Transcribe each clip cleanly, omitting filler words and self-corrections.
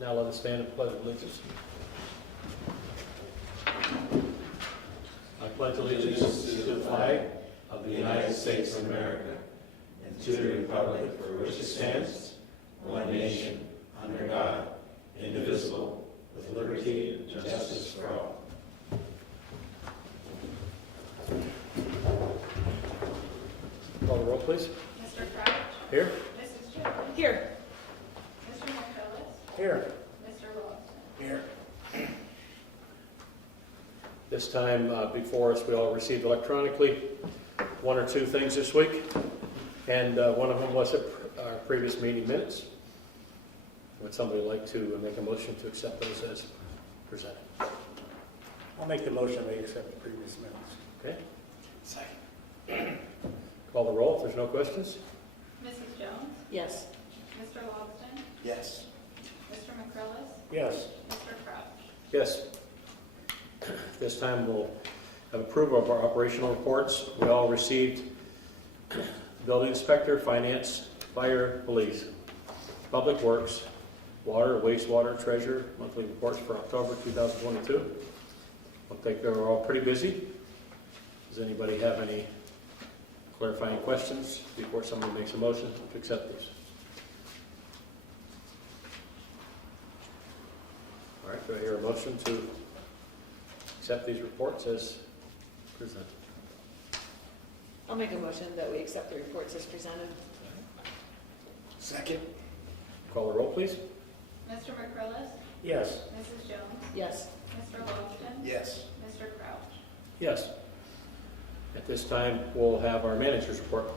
Now let us stand and pledge allegiance. I pledge allegiance to the flag of the United States of America and to the republic for which it stands, one nation, under God, indivisible, with liberty and justice for all. Call the roll, please. Mr. Crouch. Here. Mrs. Jones. Here. Mr. McCrillis. Here. Mr. Wilson. Here. This time before us, we all received electronically one or two things this week, and one of them was our previous meeting minutes. Would somebody like to make a motion to accept those as presented? I'll make the motion to accept the previous minutes. Okay. Second. Call the roll if there's no questions. Mrs. Jones. Yes. Mr. Logston. Yes. Mr. McCrillis. Yes. Mr. Crouch. Yes. This time we'll have approval of our operational reports. We all received building inspector, finance, fire, police, public works, water, wastewater, treasurer, monthly reports for October 2022. Look like they're all pretty busy. Does anybody have any clarifying questions before somebody makes a motion to accept these? All right, do I hear a motion to accept these reports as presented? I'll make a motion that we accept the reports as presented. Second. Call the roll, please. Mr. McCrillis. Yes. Mrs. Jones. Yes. Mr. Logston. Yes. Mr. Crouch. Yes. At this time, we'll have our manager's report.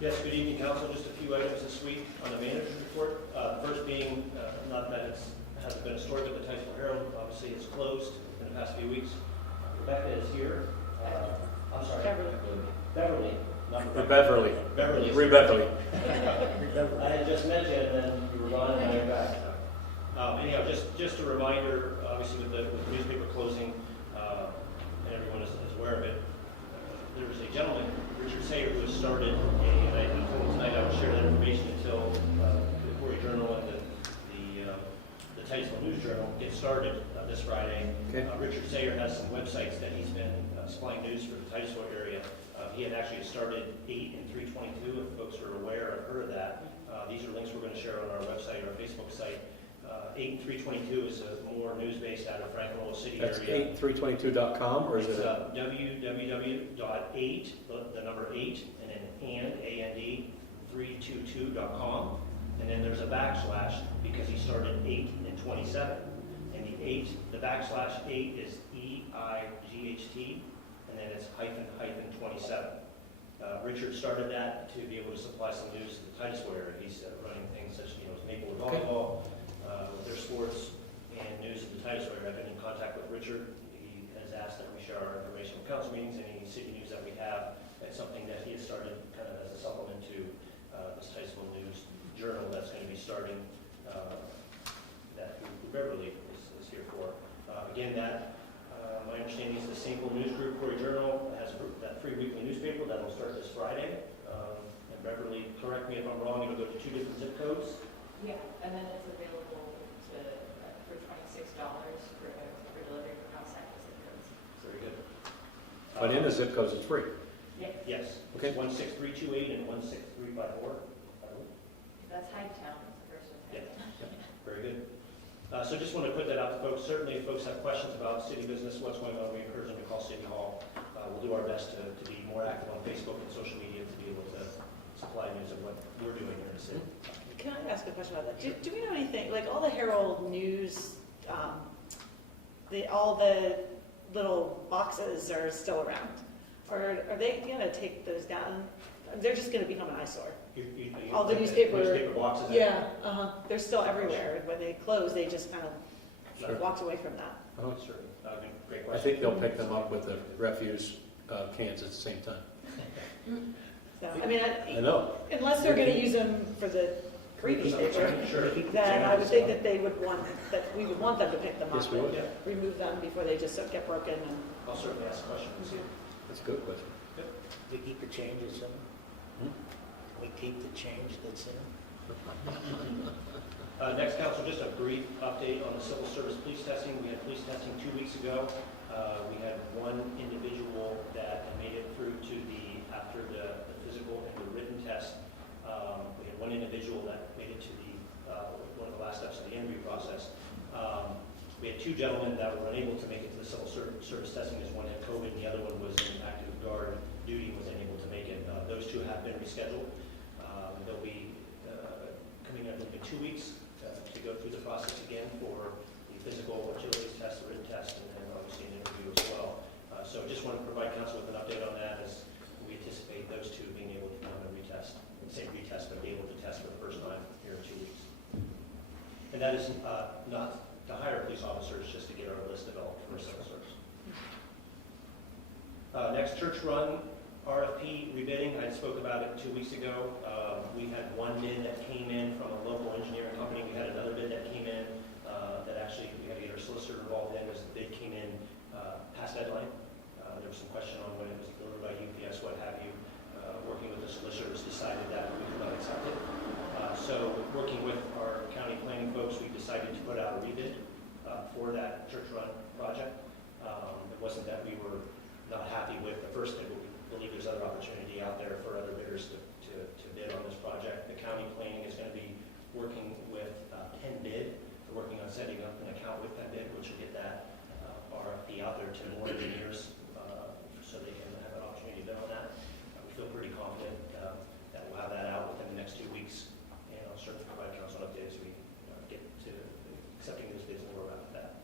Yes, good evening, council. Just a few items this week on the manager's report. First being, not that it hasn't been a story, but the Titusville Herald, obviously, it's closed in the past few weeks. Rebecca is here. I'm sorry. Beverly. Not Beverly. Beverly. Beverly. I had just met you, and then you were gone, and now you're back. Anyhow, just a reminder, obviously, with the newspaper closing, and everyone is aware of it, there was a gentleman, Richard Sayer, who has started and I told him tonight I would share that information until the Quarry Journal and the Titusville News Journal get started this Friday. Okay. Richard Sayer has some websites that he's been supplying news for the Titusville area. He had actually started 8 and 322, if folks are aware or heard of that. These are links we're going to share on our website, our Facebook site. 8 and 322 is more news-based out of Franklin City That's area. 8322.com, or is It's it? www.8, the number 8, and then A-N-D, 322.com. And then there's a backslash because he started 8 and 27. And the backslash 8 is E-I-G-H-T, and then it's hyphen 27. Richard started that to be able to supply some news to the Titusville area. He's running things such as, Maplewood Volleyball, with their sports and news of the Titusville area. I've been in contact with Richard. He has asked that we share our information with council meetings, any city news that we have. It's something that he has started kind of as a supplement to this Titusville News Journal that's going to be starting that Beverly is here for. Again, my understanding is the St. News Group, Quarry Journal, has that free weekly newspaper that will start this Friday. And Beverly, correct me if I'm wrong, it'll go to 2 different zip codes. Yeah, and then it's available for $26 for delivery from outside the zip codes. Very good. But in the zip codes, it's free. Yeah, Yes. Okay. 16328 and 16354. I believe. that's Hightowne, the first one. Yeah. Very good. So just want to put that out to folks. Certainly, if folks have questions about city business, what's going on, we encourage them to call City Hall. We'll do our best to be more active on Facebook and social media to be able to supply news of what we're doing here in the city. Can I ask a question about that? Do we know anything, like all the Herald News, all the little boxes are still around? Or are they going to take those down? They're just going to become an eyesore. All the newspaper boxes. Yeah, they're still everywhere. When they close, they just kind of Sure. walked away from that. Oh, Sure. Great I question. think they'll pick them up with the refuse cans at the same time. So, I mean, I know. unless they're going to use them for the free newspaper, Sure. then I would think that we would want them to pick them up. Yes, we would. Yeah. Remove them before they just get broken. And I'll certainly ask a question. That's a good question. We keep the change that's in. Hmm? We keep the change that's in. Next, council, just a brief update on the civil service police testing. We had police testing 2 weeks ago. We had one individual that made it through to after the physical and the written test. We had one individual that made it to one of the last steps of the interview process. We had 2 gentlemen that were unable to make it to the civil service testing, as one had COVID and the other one was in active guard duty, was unable to make it. Those 2 have been rescheduled. They'll be coming in in 2 weeks to go through the process again for the physical agilities test, the written test, and then obviously an interview as well. So just want to provide council with an update on that as we anticipate those 2 being able to come and retest. Say retest, but be able to test for the first time here in 2 weeks. And that is not to hire police officers, just to get our list developed for civil service. Next, church run RFP rebidding. I spoke about it 2 weeks ago. We had one bid that came in from a local engineering company. We had another bid that came in that actually we had to get our solicitor involved in as the bid came in past deadline. There was some question on when it was delivered by UPS, what have you. Working with the solicitors, decided that we could not accept it. So working with our county planning folks, we decided to put out a rebid for that church run project. It wasn't that we were not happy with the first bid, but we believe there's other opportunity out there for other bidders to bid on this project. The county planning is going to be working with Penn Bid. They're working on setting up an account with Penn Bid, which will get that RFP out there to more engineers so they can have an opportunity to bid on that. We feel pretty confident that we'll have that out within the next 2 weeks, and I'll certainly provide council an update as we get to accepting those bids and where we're at with that.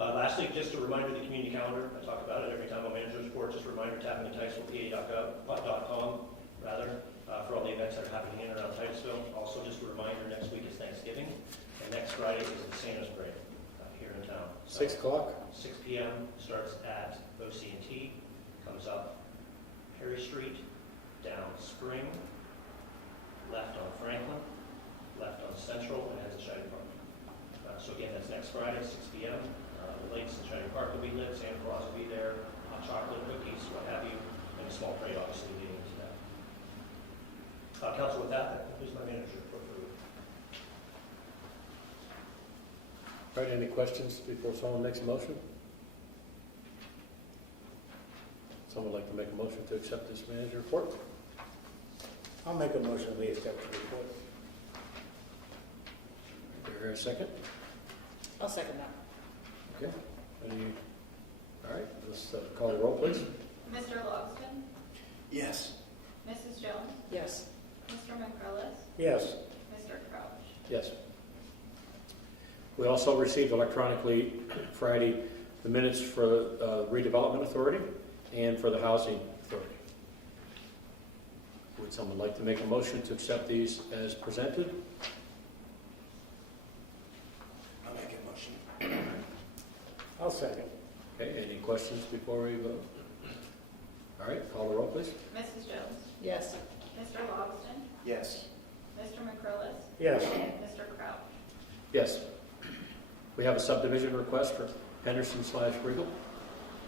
Lastly, just a reminder of the community calendar. I talk about it every time on manager's report. Just a reminder, tap into TitusvillePA.com for all the events that are happening in and around Titusville. Also, just a reminder, next week is Thanksgiving, and next Friday is the Santa's Parade here in town. So 6 o'clock? 6 p.m. starts at OC&T, comes up Perry Street, down Spring, left on Franklin, left on Central, and has a Shady Park. So again, that's next Friday, 6 p.m. The lights in Shady Park will be lit, Santa Claus will be there, hot chocolate, cookies, what have you, and a small parade obviously leading into that. Council, with that concludes my manager's report for the week. All right, any questions before someone makes a motion? Someone would like to make a motion to accept this manager report? I'll make a motion we accept the report. Do I hear a second? I'll second that. Okay. All right, let's call the roll, please. Mr. Logston? Yes. Mrs. Jones? Yes. Mr. McCrillis? Yes. Mr. Crouch? Yes. We also received electronically Friday the minutes for the redevelopment authority and for the housing authority. Would someone like to make a motion to accept these as presented? I'll make a motion. I'll second. Okay, any questions before we vote? All right, call the roll, please. Mrs. Jones? Yes. Mr. Logston? Yes. Mr. McCrillis? Yes. Mr. Crouch? Yes. We have a subdivision request for Henderson/Regal.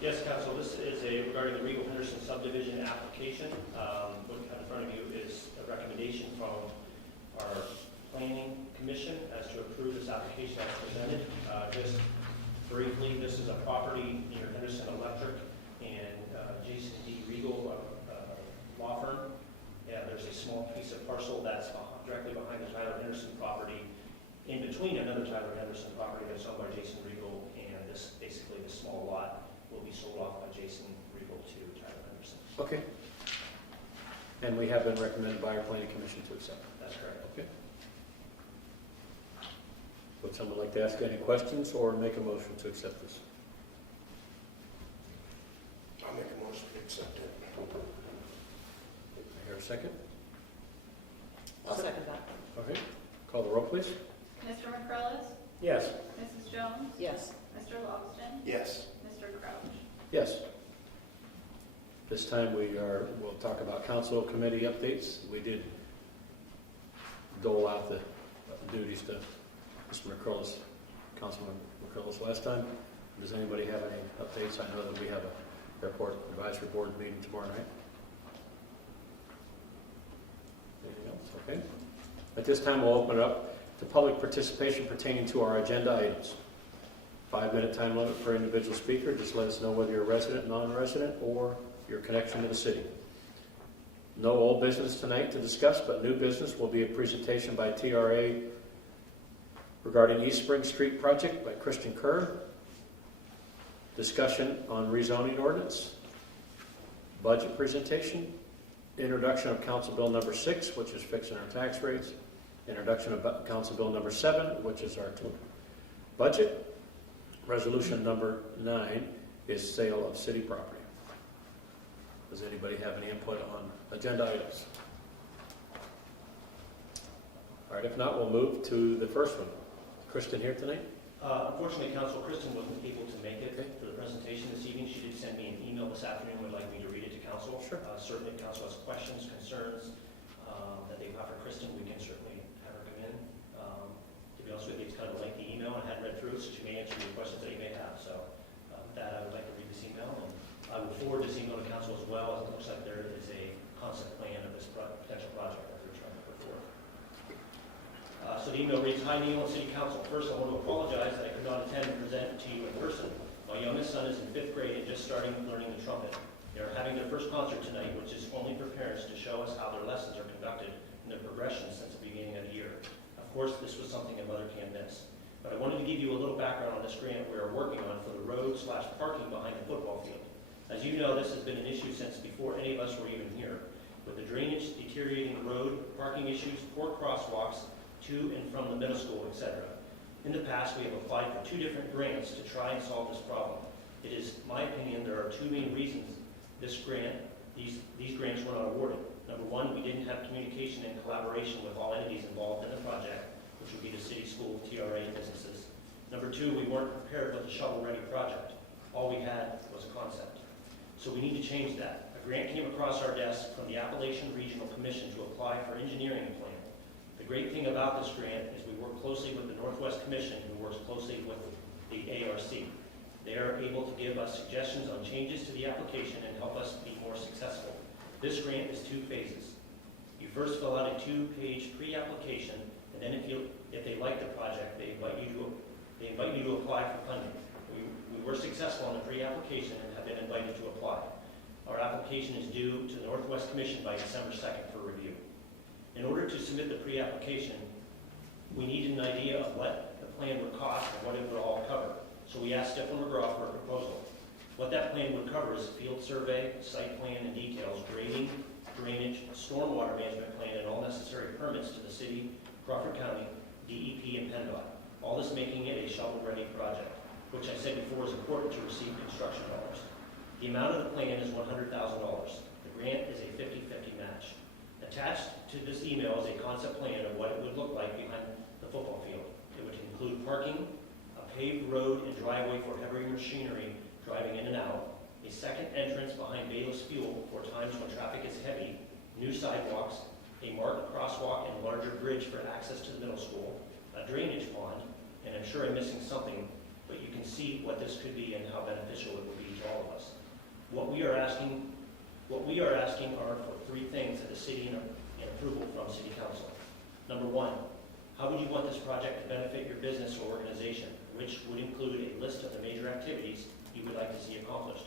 Yes, Council, this is regarding the Regal Henderson subdivision application. What we have in front of you is a recommendation from our planning commission as to approve this application as presented. Just briefly, this is a property near Henderson Electric and Jason D. Regal law firm. Yeah, there's a small piece of parcel that's directly behind the Tyler Henderson property, in between another Tyler Henderson property that's owned by Jason Regal, and this basically this small lot will be sold off by Jason Regal to Tyler Henderson. Okay. And we have been recommended by our planning commission to accept. That's correct. Okay. Would someone like to ask any questions or make a motion to accept this? I'll make a motion to accept it. I hear a second? I'll second that. Okay. Call the roll, please. Mr. McCrillis? Yes. Mrs. Jones? Yes. Mr. Logston? Yes. Mr. Crouch? Yes. This time we'll talk about council committee updates. We did dole out the duties to Mr. McCrillis, Councilman McCrillis last time. Does anybody have any updates? I know that we have a airport advisory board meeting tomorrow night. Anything else? Okay. At this time, we'll open it up to public participation pertaining to our agenda items. 5-minute time limit per individual speaker. Just let us know whether you're a resident, non-resident, or your connection to the city. No old business tonight to discuss, but new business will be a presentation by TRA regarding East Spring Street project by Kristen Kerr. Discussion on rezoning ordinance. Budget presentation. Introduction of Council Bill number 6, which is fixing our tax rates. Introduction of Council Bill number 7, which is our budget. Resolution number 9 is sale of city property. Does anybody have any input on agenda items? All right, if not, we'll move to the first one. Kristen here tonight? Unfortunately, Council, Kristen wasn't able to make it for the presentation this evening. She did send me an email this afternoon, would like me to read it to Council. Sure. Certainly, if Council has questions, concerns that they have for Kristen, we can certainly have her come in. To be honest with you, it's kind of a lengthy email. I hadn't read through it, so she may answer your questions that you may have. So with that, I would like to read this email, and I will forward this email to Council as well, as it looks like there is a concept plan of this potential project that we're trying to put forth. So the email reads, "Hi Neil and City Council. First, I want to apologize that I could not attend and present to you in person. My youngest son is in 5th grade and just starting learning the trumpet. They are having their first concert tonight, which is only for parents to show us how their lessons are conducted and their progression since the beginning of the year. Of course, this was something a mother can't miss. But I wanted to give you a little background on this grant we are working on for the road/parking behind the football field. As you know, this has been an issue since before any of us were even here. With the drainage, deteriorating road, parking issues, poor crosswalks to and from the middle school, etc. In the past, we have applied for 2 different grants to try and solve this problem. It is my opinion there are 2 main reasons these grants were not awarded. Number 1, we didn't have communication and collaboration with all entities involved in the project, which would be the city, school, TRA, and businesses. Number 2, we weren't prepared with a shovel-ready project. All we had was a concept. So we need to change that. A grant came across our desk from the Appalachian Regional Commission to apply for engineering plan. The great thing about this grant is we work closely with the Northwest Commission, who works closely with the ARC. They are able to give us suggestions on changes to the application and help us be more successful. This grant is 2 phases. You first fill out a 2-page pre-application, and then if they like the project, they invite you to apply for funding. We were successful on the pre-application and have been invited to apply. Our application is due to the Northwest Commission by December 2nd for review. In order to submit the pre-application, we needed an idea of what the plan would cost and what it would all cover. So we asked Stephen McGraw for a proposal. What that plan would cover is field survey, site plan and details, grading, drainage, stormwater management plan, and all necessary permits to the city, Crawford County, DEP, and PennDOT. All this making it a shovel-ready project, which I said before is important to receive construction dollars. The amount of the plan is $100,000. The grant is a 50-50 match. Attached to this email is a concept plan of what it would look like behind the football field. It would include parking, a paved road and driveway for heavy machinery driving in and out, a second entrance behind Bayless Fuel for times when traffic is heavy, new sidewalks, a marked crosswalk and larger bridge for access to the middle school, a drainage pond, and I'm sure I'm missing something, but you can see what this could be and how beneficial it would be to all of us. What we are asking are for 3 things at the city and approval from City Council. Number 1, how would you want this project to benefit your business or organization, which would include a list of the major activities you would like to see accomplished.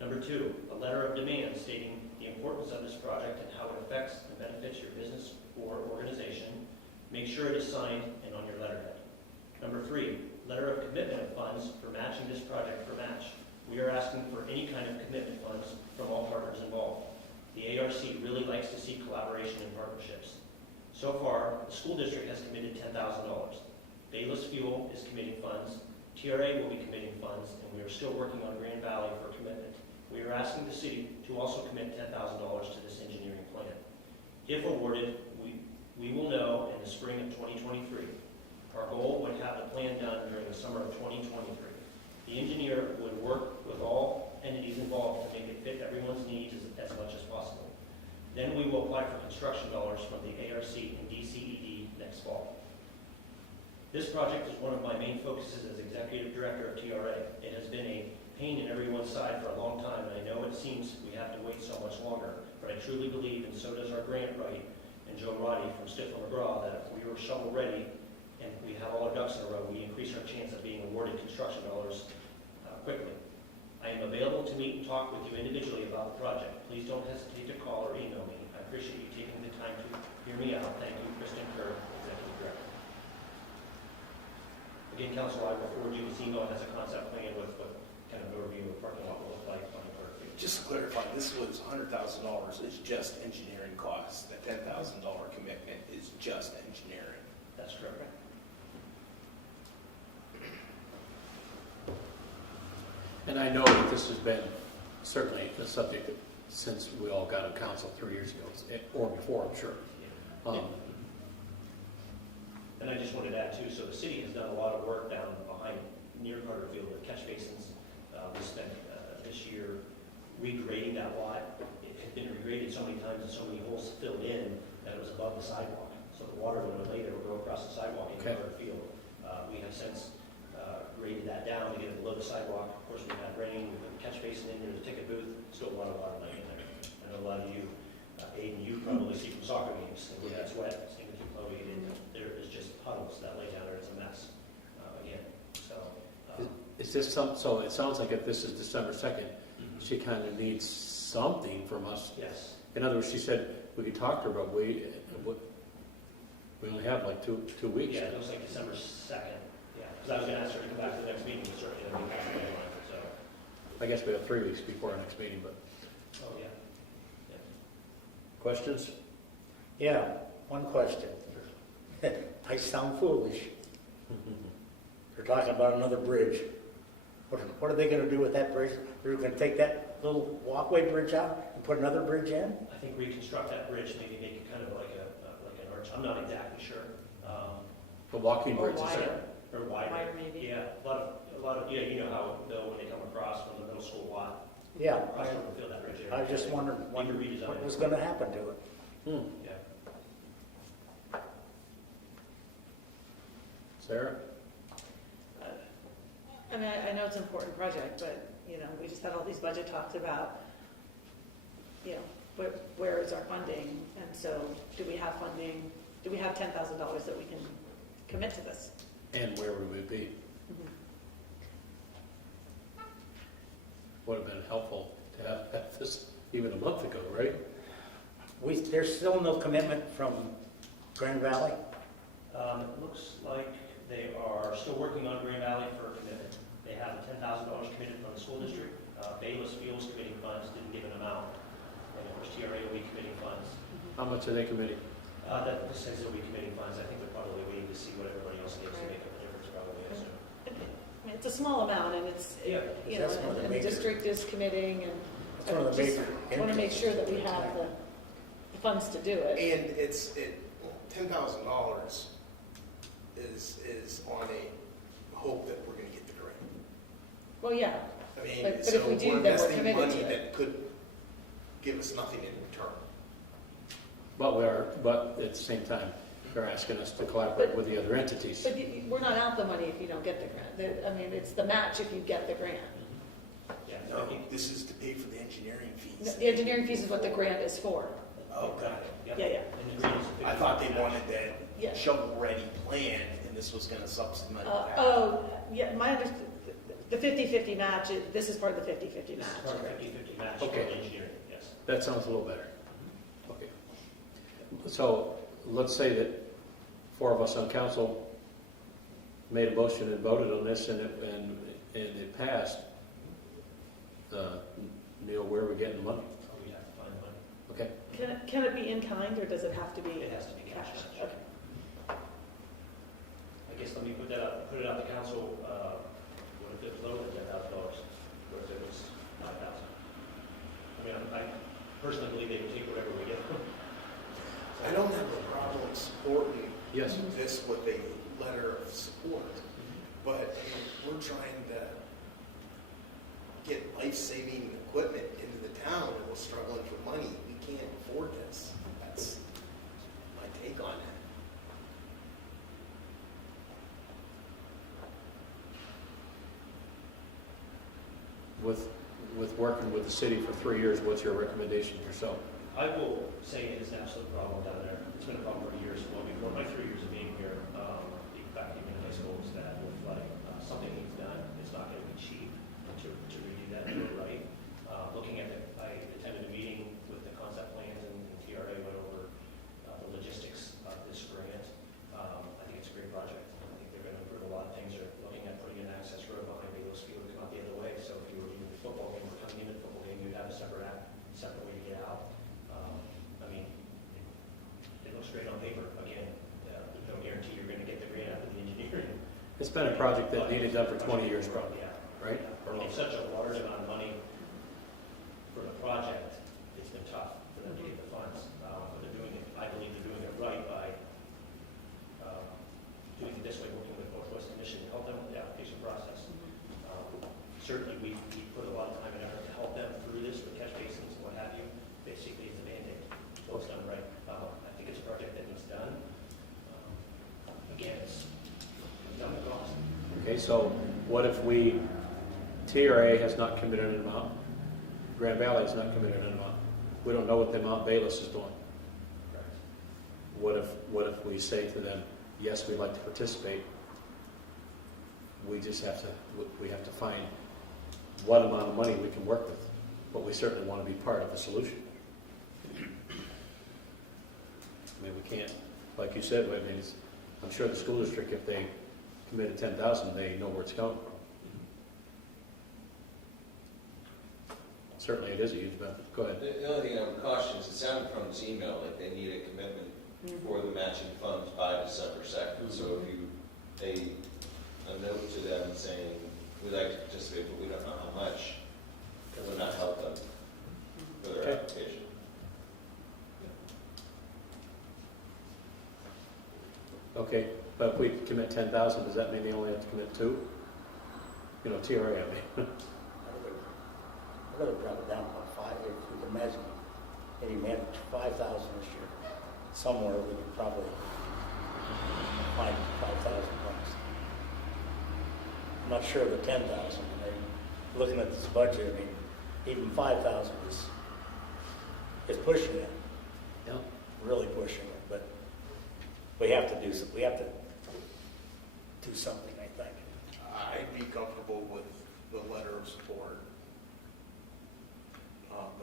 Number 2, a letter of demand stating the importance of this project and how it affects and benefits your business or organization. Make sure it is signed and on your letterhead. Number 3, letter of commitment of funds for matching this project for match. We are asking for any kind of commitment funds from all partners involved. The ARC really likes to see collaboration and partnerships. So far, the school district has committed $10,000. Bayless Fuel is committing funds. TRA will be committing funds, and we are still working on Grand Valley for commitment. We are asking the city to also commit $10,000 to this engineering plan. If awarded, we will know in the spring of 2023. Our goal would have the plan done during the summer of 2023. The engineer would work with all entities involved to make it fit everyone's needs as much as possible. Then we will apply for construction dollars from the ARC and DCED next fall. This project is one of my main focuses as Executive Director of TRA. It has been a pain in everyone's side for a long time, and I know it seems we have to wait so much longer, but I truly believe, and so does our grant writer and Joe Roddy from Titusville McGraw that if we were shovel ready and we have all our ducks in a row, we increase our chance of being awarded construction dollars quickly. I am available to meet and talk with you individually about the project. Please don't hesitate to call or email me. I appreciate you taking the time to hear me out. Thank you, Kristen Kerr, Executive Director. Again, Council, I will forward you this email. It has a concept plan with what kind of overview of the parking lot will look like on the Carter Field. Just to clarify, this was $100,000 is just engineering costs. The $10,000 commitment is just engineering. That's correct. And I know that this has been certainly a subject that since we all got on council 3 years ago, or before, I'm sure. And I just wanted to add too, so the city has done a lot of work down behind near Carter Field with catch basins. We spent this year regrading that lot. It had been regraded so many times and so many holes filled in that it was above the sidewalk. So the water when it later would go across the sidewalk into Okay. Carter Field. We have since graded that down to get it below the sidewalk. Of course, we've had rain, we put the catch basin in, there's a ticket booth, still a lot of water laying in there. I know a lot of you, Aiden, you probably see from soccer games, and when it's wet, it's going to keep flowing in. There is just puddles that lay down there, it's a mess, again, so. Is this so it sounds like if this is December 2nd, she kind of needs something from us. Yes, In other words, she said we could talk to her, but we only have like two weeks. yeah, it looks like December 2nd, yeah, because I was going to ask her to come back to the next meeting, but certainly that'll be past the deadline, so, I guess we have 3 weeks before our next meeting, but oh, yeah. questions? Yeah, one question. I sound foolish. They're talking about another bridge. What are they gonna do with that bridge? They're gonna take that little walkway bridge out and put another bridge in? I think reconstruct that bridge, maybe make it kind of like an arch, I'm not exactly sure. The walking Or bridge is wider. there. Or wider. Wider maybe. Yeah, a lot of, yeah, you know how they'll, when they come across from the middle school lot, Yeah, across from the field, that bridge area. I just wondered Need to redesign what it. was gonna happen to it. Yeah. Sarah? I mean, I know it's an important project, but, you know, we just had all these budget talks about, you know, where is our funding? And so do we have funding? Do we have $10,000 that we can commit to this? And where would we be? Would have been helpful to have this even a month ago, right? There's still no commitment from Grand Valley? It looks like they are still working on Grand Valley for a commitment. They have $10,000 committed from the school district. Bayless Fields committing funds didn't give an amount. And of course, TRA will be committing funds. How much are they committing? That says they'll be committing funds. I think they're probably waiting to see what everybody else gives to make up the difference, probably, I assume. I mean, it's a small amount, and it's, Yeah. you know, That's one of the and the major- district is committing, and It's one of the just major want to make sure that we have the funds to do it. And $10,000 is on a hope that we're going to get the grant. Well, yeah, I mean, But so if we do, we're then we're investing committed money to it. that could give us nothing in return. But at the same time, they're asking us to collaborate with the other entities. but we're not out the money if you don't get the grant. I mean, it's the match if you get the grant. Yeah, No, I think, this is to pay for the engineering fees. The engineering fees is what the grant is for. Oh, got it. Yep. Yeah, yeah. And the green is I thought they wanted that Yeah. shovel-ready plan, and this was going to subsidize that. Oh, yeah, my understanding, the 50/50 match, this is part of the 50/50 This match. is part of 50/50 match for Okay. the engineering, yes. That sounds a little better. Okay. So let's say that 4 of us on council made a motion and voted on this and it passed. Neil, where are we getting the money? Oh, we have to find the money. Okay. Can it be in kind, or does it have to be? It has to be cash match. Okay. I guess let me put it out to council, what if it was lower than $10,000? What if it was 5,000? I mean, I personally believe they can take whatever we get. I don't have a problem supporting Yes. this with a letter of support, but we're trying to get life-saving equipment into the town, and we're struggling for money. We can't afford this. That's my take on it. With working with the city for 3 years, what's your recommendation yourself? I will say it is an absolute problem down there. It's been a problem for years. Well, before my 3 years of being here, back even in high school, was that with flooding. Something needs done. It's not going to be cheap to redo that and do it right. Looking at I attended a meeting with the concept plans and TRA went over the logistics of this grant. I think it's a great project. I think they're going to improve a lot of things. They're looking at putting an access road behind Bayless Field to come out the other way. So if you were doing a football game or coming into the football game, you'd have a separate way to get out. I mean, it looks great on paper. Again, there's no guarantee you're going to get the grant after the engineering. It's been a project that needed done for 20 years, probably, Yeah. right? It's such a large amount of money for the project, it's been tough for them to get the funds. But they're doing it, I believe they're doing it right by doing it this way, working with Northwestern Michigan to help them with the application process. Certainly, we put a lot of time and effort to help them through this with catch basins and what have you. Basically, it's a Band-Aid, so it's done right. I think it's a project that needs done. Again, it's done the cost. Okay, so what if TRA has not committed an amount, Grand Valley has not committed an amount. We don't know what the amount Bayless is doing. What if we say to them, yes, we'd like to participate, we have to find what amount of money we can work with, but we certainly want to be part of the solution. I mean, we can't, like you said, I'm sure the school district, if they committed 10,000, they know where it's coming from. Certainly it is a huge benefit. Go ahead. The only thing I would caution is it sounded from this email like they need a commitment for the matching funds by December 2nd. So if a note to them saying, we'd like to participate, but we don't know how much, that would not help them for their Okay. application. Okay, but if we commit 10,000, does that mean they only have to commit 2? TRA, I mean. I'd rather drop it down about 5, if we can imagine, maybe manage 5,000 this year. Somewhere we could probably find 5,000 bucks. I'm not sure of the 10,000. Looking at this budget, I mean, even 5,000 is pushing it. Yeah. Really pushing it, but we have to do something. We have to do something, I think. I'd be comfortable with the letter of support.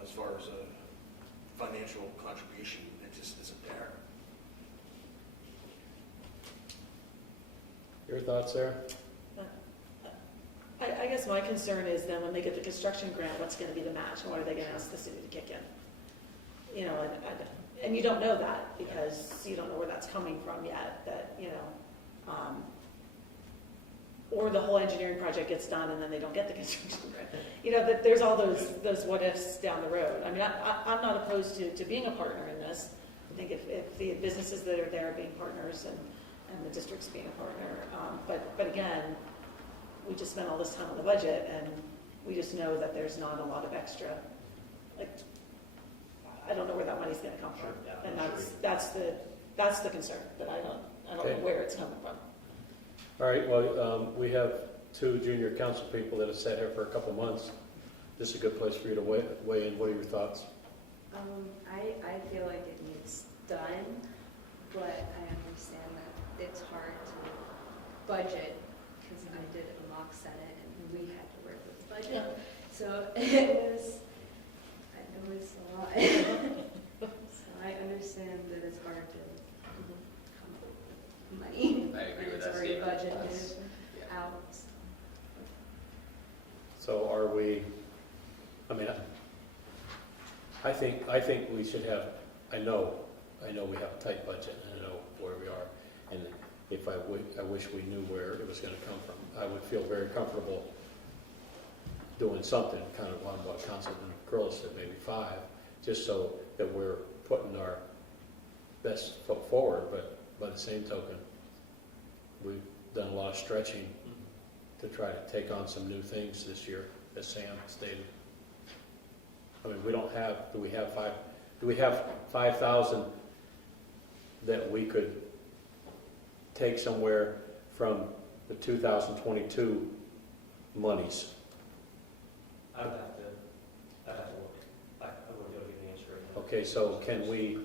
As far as a financial contribution, it just isn't there. Your thoughts, Sarah? I guess my concern is then when they get the construction grant, what's going to be the match, and what are they going to ask the city to kick in? And you don't know that because you don't know where that's coming from yet. Or the whole engineering project gets done and then they don't get the construction grant. That there's all those what ifs down the road. I mean, I'm not opposed to being a partner in this. I think if the businesses that are there being partners and the district's being a partner, but again, we just spent all this time on the budget and we just know that there's not a lot of extra. I don't know where that money's going to come from, Sure, yeah, and that's the concern that I don't Okay. know where it's coming from. All right, well, we have 2 junior council people that have sat here for a couple months. This is a good place for you to weigh in. What are your thoughts? I feel like it needs done, but I understand that it's hard to budget because I did a mock senate and we had to work with the budget. Yeah. So it was a lot. So I understand that it's hard to come up with money. I agree and with it's that already statement. budgeted Yeah. out. So are we, I think we should have, I know we have a tight budget and I know where we are. And if I wish we knew where it was going to come from. I would feel very comfortable doing something, kind of on what Councilman Curlis said, maybe 5, just so that we're putting our best foot forward. But by the same token, we've done a lot of stretching to try to take on some new things this year, as Sam stated. I mean, do we have 5,000 that we could take somewhere from the 2022 monies? I would have to look. I wouldn't be able to give you an answer right now. Okay, so can we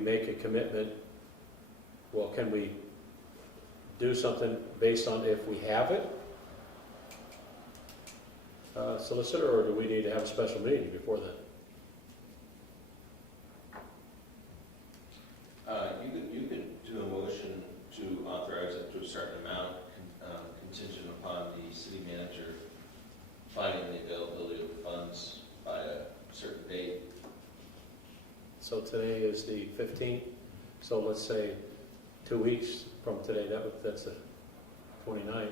make a commitment? Well, can we do something based on if we have it, solicitor, or do we need to have a special meeting before that? You could do a motion to authorize it to a certain amount, contingent upon the city manager finding the availability of funds by a certain date. So today is the 15th, so let's say 2 weeks from today, that's the 29th.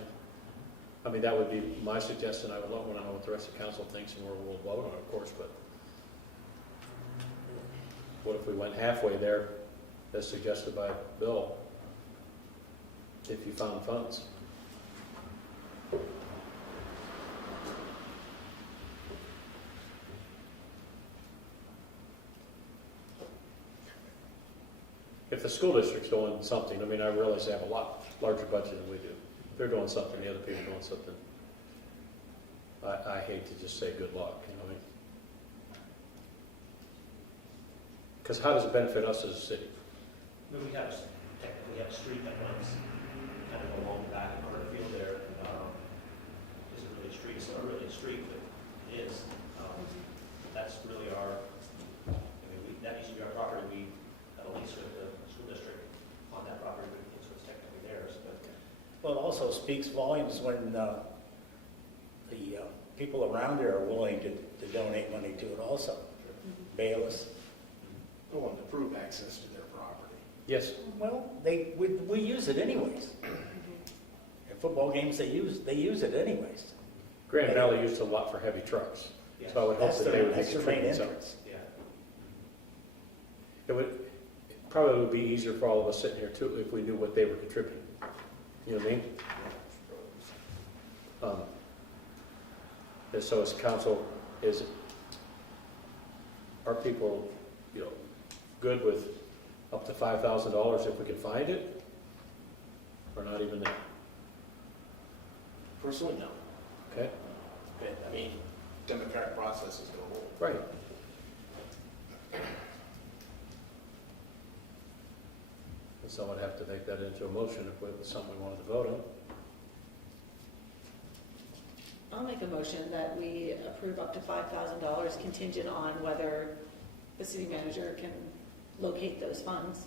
I mean, that would be my suggestion. I would want to know what the rest of council thinks and where we'll vote on it, of course, but what if we went halfway there, as suggested by Bill, if you found funds? If the school district's doing something, I mean, I realize they have a lot larger budget than we do. If they're doing something, the other people are doing something. I hate to just say good luck, you know. Because how does it benefit us as a city? But we have, technically have a street that runs kind of along the back of our field there. Isn't really a street, it's not really a street, but it is. That's really our, I mean, that used to be our property. We had a lease with the school district on that property, so it's technically theirs, but. Well, it also speaks volumes when the people around there are willing to donate money to it also. Bayless. I want to prove access to their property. Yes. Well, we use it anyways. At football games, they use it anyways. Grand Valley used a lot for heavy trucks, so I would hope that they would be That's their main contributing some. entrance. Yeah. It probably would be easier for all of us sitting here too if we knew what they were contributing. You know what I mean? And so as council, are people, good with up to $5,000 if we can find it? Or not even that? Personally, no. Okay? But, I mean, democratic process is going to hold. Right. And so I'd have to make that into a motion if it was something we wanted to vote on. I'll make a motion that we approve up to $5,000 contingent on whether the city manager can locate those funds.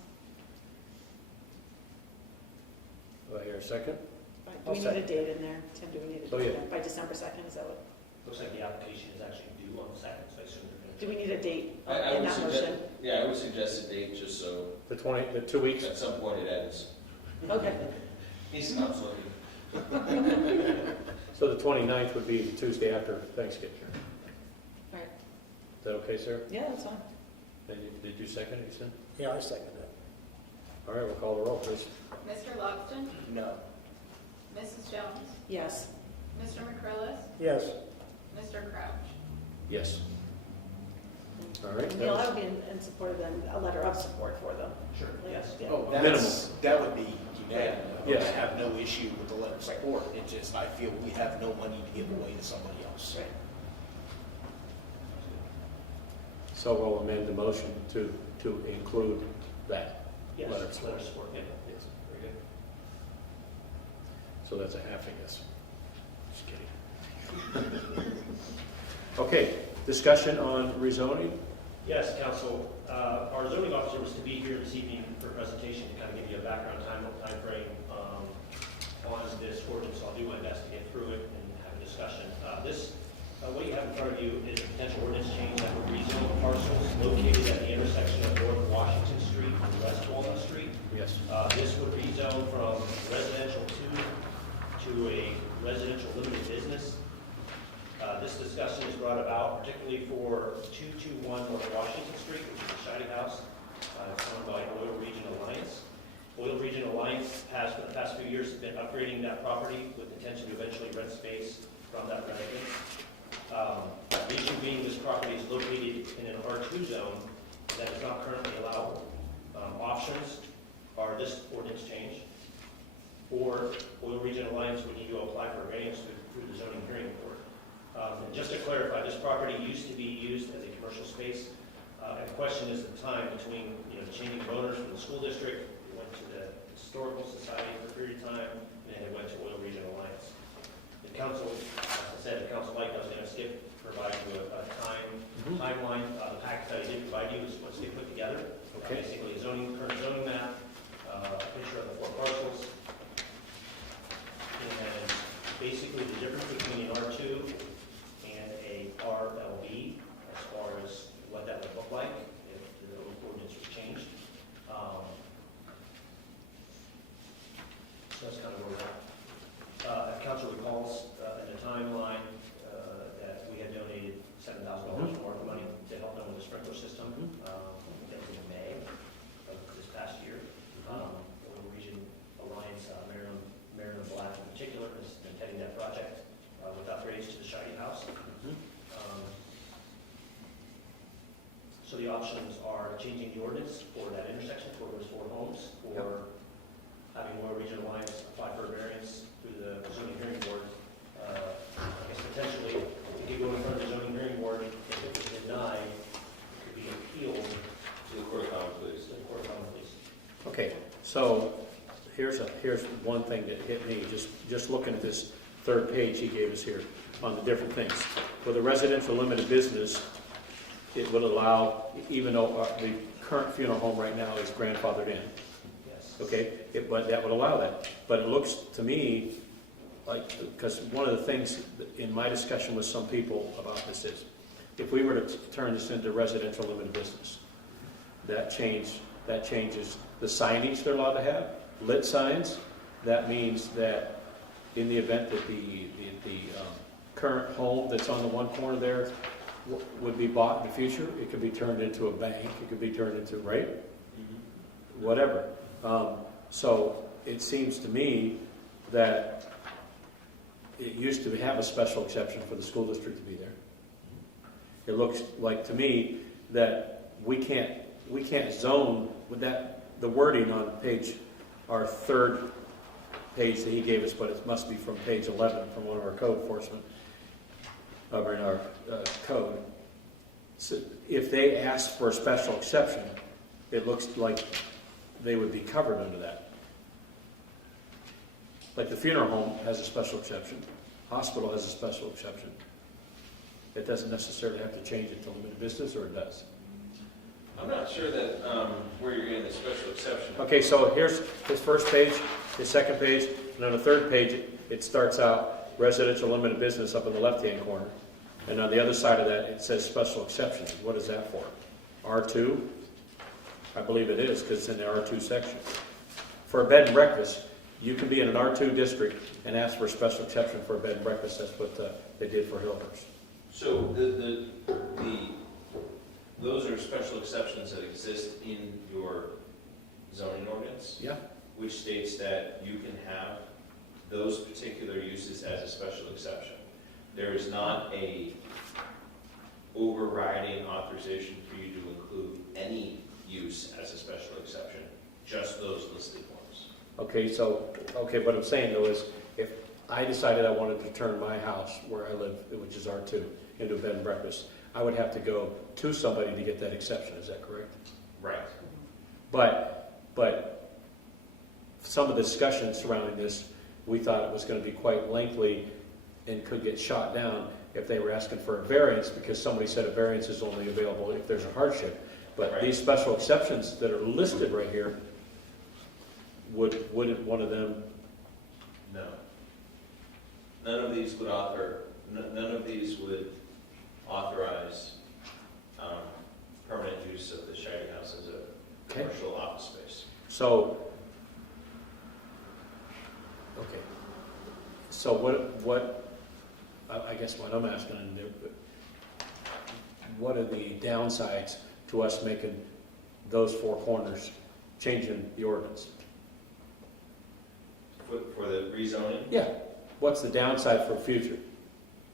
Do I hear a second? Right, I'll do we need a second. date in there? Tim, do we need a Oh, date yeah. in there? By December 2nd, is that what? Looks like the application is actually due on the 2nd, so I assume they're going to. Do we need a date I in would that suggest, motion? yeah, I would suggest a date just so The 2 weeks? at some point it ends. Okay, He stops looking. So the 29th would be the Tuesday after Thanksgiving. all right. Is that okay, Sarah? Yeah, that's fine. Did you second it, you said? Yeah, I second that. All right, we'll call the roll, please. Mr. Logston? No. Mrs. Jones? Yes. Mr. McCrillis? Yes. Mr. Crouch? Yes. All right. that Neil, was- I would be in support of them, a letter of support for them. Sure, yes. Yeah. Oh, Minimal. that would be unanimous. Yes. I have no issue with the letter of support. It just, I feel we have no money to give away to somebody else. Right. So we'll amend the motion to include that. Yes, Letter letter of support. of support, yeah, yes, very good. So that's a half a yes. Just kidding. Okay, discussion on rezoning? Yes, council, our zoning officer was to be here this evening for a presentation to kind of give you a background timeframe on this ordinance. I'll do my best to get through it and have a discussion. What you have in front of you is a potential ordinance change that would rezone parcels located at the intersection of North Washington Street and West Walnut Street. Yes. This would rezone from residential 2 to a residential limited business. This discussion is brought about particularly for 221 North Washington Street, which is a shoddy house. It's owned by Oil Region Alliance. Oil Region Alliance has, for the past few years, been upgrading that property with intention to eventually rent space from that resident. The issue being this property is located in an R2 zone that is not currently allowable. Options are this ordinance change, or Oil Region Alliance would need to apply for a variance through the zoning hearing board. And just to clarify, this property used to be used as a commercial space. And the question is the time between, changing of owners from the school district, it went to the Historical Society for a period of time, and then it went to Oil Region Alliance. The council, as I said, the council liked, I was gonna skip providing you a timeline. The packet that I did provide you is what's they put together. Okay. Basically a current zoning map, a picture of the 4 parcels. And basically the difference between an R2 and a RLB as far as what that would look like if the ordinance was changed. So that's kind of where we're at. If council recalls, in the timeline, that we had donated $7,000 more of money to help them with the sprinkler system. That was in May of this past year. Oil Region Alliance, Maryland Black in particular, has been heading that project with upgrades to the Shiny House. So the options are changing the ordinance for that intersection for those 4 homes, or having Oil Region Alliance apply for a variance through the zoning hearing board. I guess potentially, it could go in front of the zoning hearing board. If it was denied, it could be appealed To the Court of Common Pleas. to the Court of Common Pleas. Okay, so here's one thing that hit me, just looking at this 3rd page he gave us here on the different things. With a residential limited business, it would allow, even though the current funeral home right now is grandfathered in, Yes. okay? But that would allow that. But it looks to me like, because one of the things in my discussion with some people about this is, if we were to turn this into residential limited business, that changes the signage they're allowed to have, lit signs. That means that in the event that the current home that's on the one corner there would be bought in the future, it could be turned into a bank, it could be turned into, right? Whatever. So it seems to me that it used to have a special exception for the school district to be there. It looks like to me that we can't zone with that, the wording on our 3rd page that he gave us, but it must be from page 11 from one of our code enforcement, in our code. So if they ask for a special exception, it looks like they would be covered under that. Like the funeral home has a special exception, hospital has a special exception. It doesn't necessarily have to change it to limited business, or it does. I'm not sure that where you're getting the special exception. Okay, so here's his 1st page, his 2nd page, and on the 3rd page, it starts out residential limited business up in the left-hand corner. And on the other side of that, it says special exceptions. What is that for? R2? I believe it is, because it's in the R2 section. For a bed and breakfast, you can be in an R2 district and ask for a special exception for a bed and breakfast. That's what they did for Hillhurst. So those are special exceptions that exist in your zoning ordinance, Yeah. which states that you can have those particular uses as a special exception. There is not a overriding authorization for you to include any use as a special exception, just those listed ones. Okay, what I'm saying though is, if I decided I wanted to turn my house where I live, which is R2, into a bed and breakfast, I would have to go to somebody to get that exception. Is that correct? Right. But some of the discussion surrounding this, we thought it was going to be quite lengthy and could get shot down if they were asking for a variance, because somebody said a variance is only available if there's a hardship. But Right. these special exceptions that are listed right here, wouldn't one of them? No. None of these would authorize permanent use of the Shady House as a Okay. commercial office space. So what, I guess what I'm asking, what are the downsides to us making those 4 corners, changing the ordinance? For the rezoning, Yeah. What's the downside for future?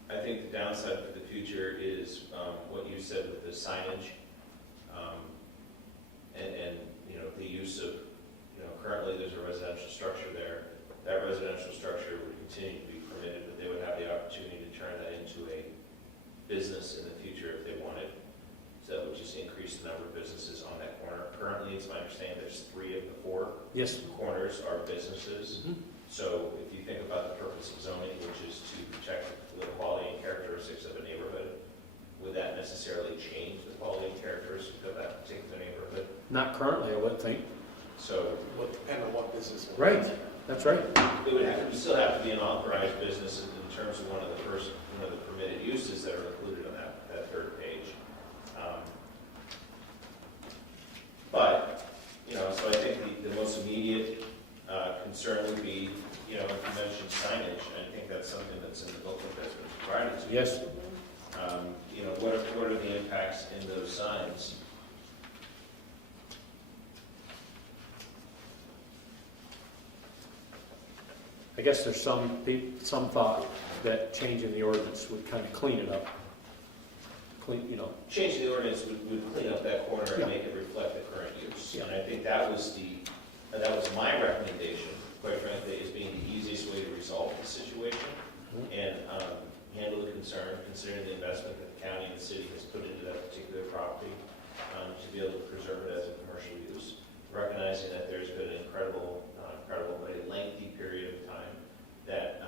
I think the downside for the future is what you said with the signage, and the use of, currently there's a residential structure there. That residential structure would continue to be permitted, but they would have the opportunity to turn that into a business in the future if they wanted. So that would just increase the number of businesses on that corner. Currently, it's my understanding there's 3 of the 4 Yes. corners are businesses. So if you think about the purpose of zoning, which is to protect the quality and characteristics of a neighborhood, would that necessarily change the quality and characteristics of that particular neighborhood? Not currently, I wouldn't think. So Would depend on what business. Right, that's right. it would still have to be an authorized business in terms of one of the permitted uses that are included on that 3rd page. But, so I think the most immediate concern would be, if you mentioned signage, and I think that's something that's in the booklet that's been provided to you. Yes. What are the impacts in those signs? I guess there's some thought that changing the ordinance would kind of clean it up. Changing the ordinance would clean up that corner Yeah. and make it reflect the current use. Yeah. And I think that was my recommendation, quite frankly, as being the easiest way to resolve the situation and handle the concern, considering the investment that the county and the city has put into that particular property to be able to preserve it as a commercial use, recognizing that there's been an incredible, but lengthy period of time that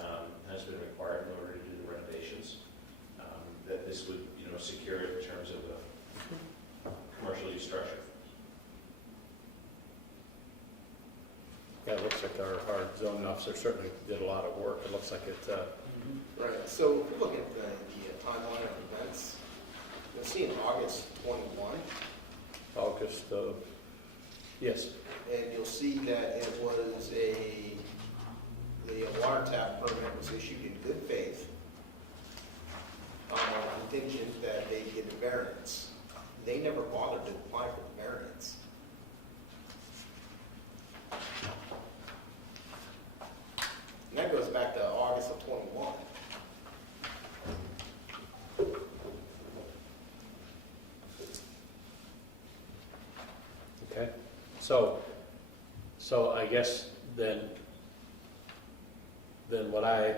has been required in order to do the renovations, that this would, secure it in terms of a commercial use structure. Yeah, it looks like our zoning officer certainly did a lot of work. It looks like it, Right, so if you look at the timeline of events, you'll see in August 21, August, yes. and you'll see that it was the water tap permit was issued in good faith, contingent that they get a variance. They never bothered to apply for the variance. And that goes back to August of 21. Okay, so I guess then what I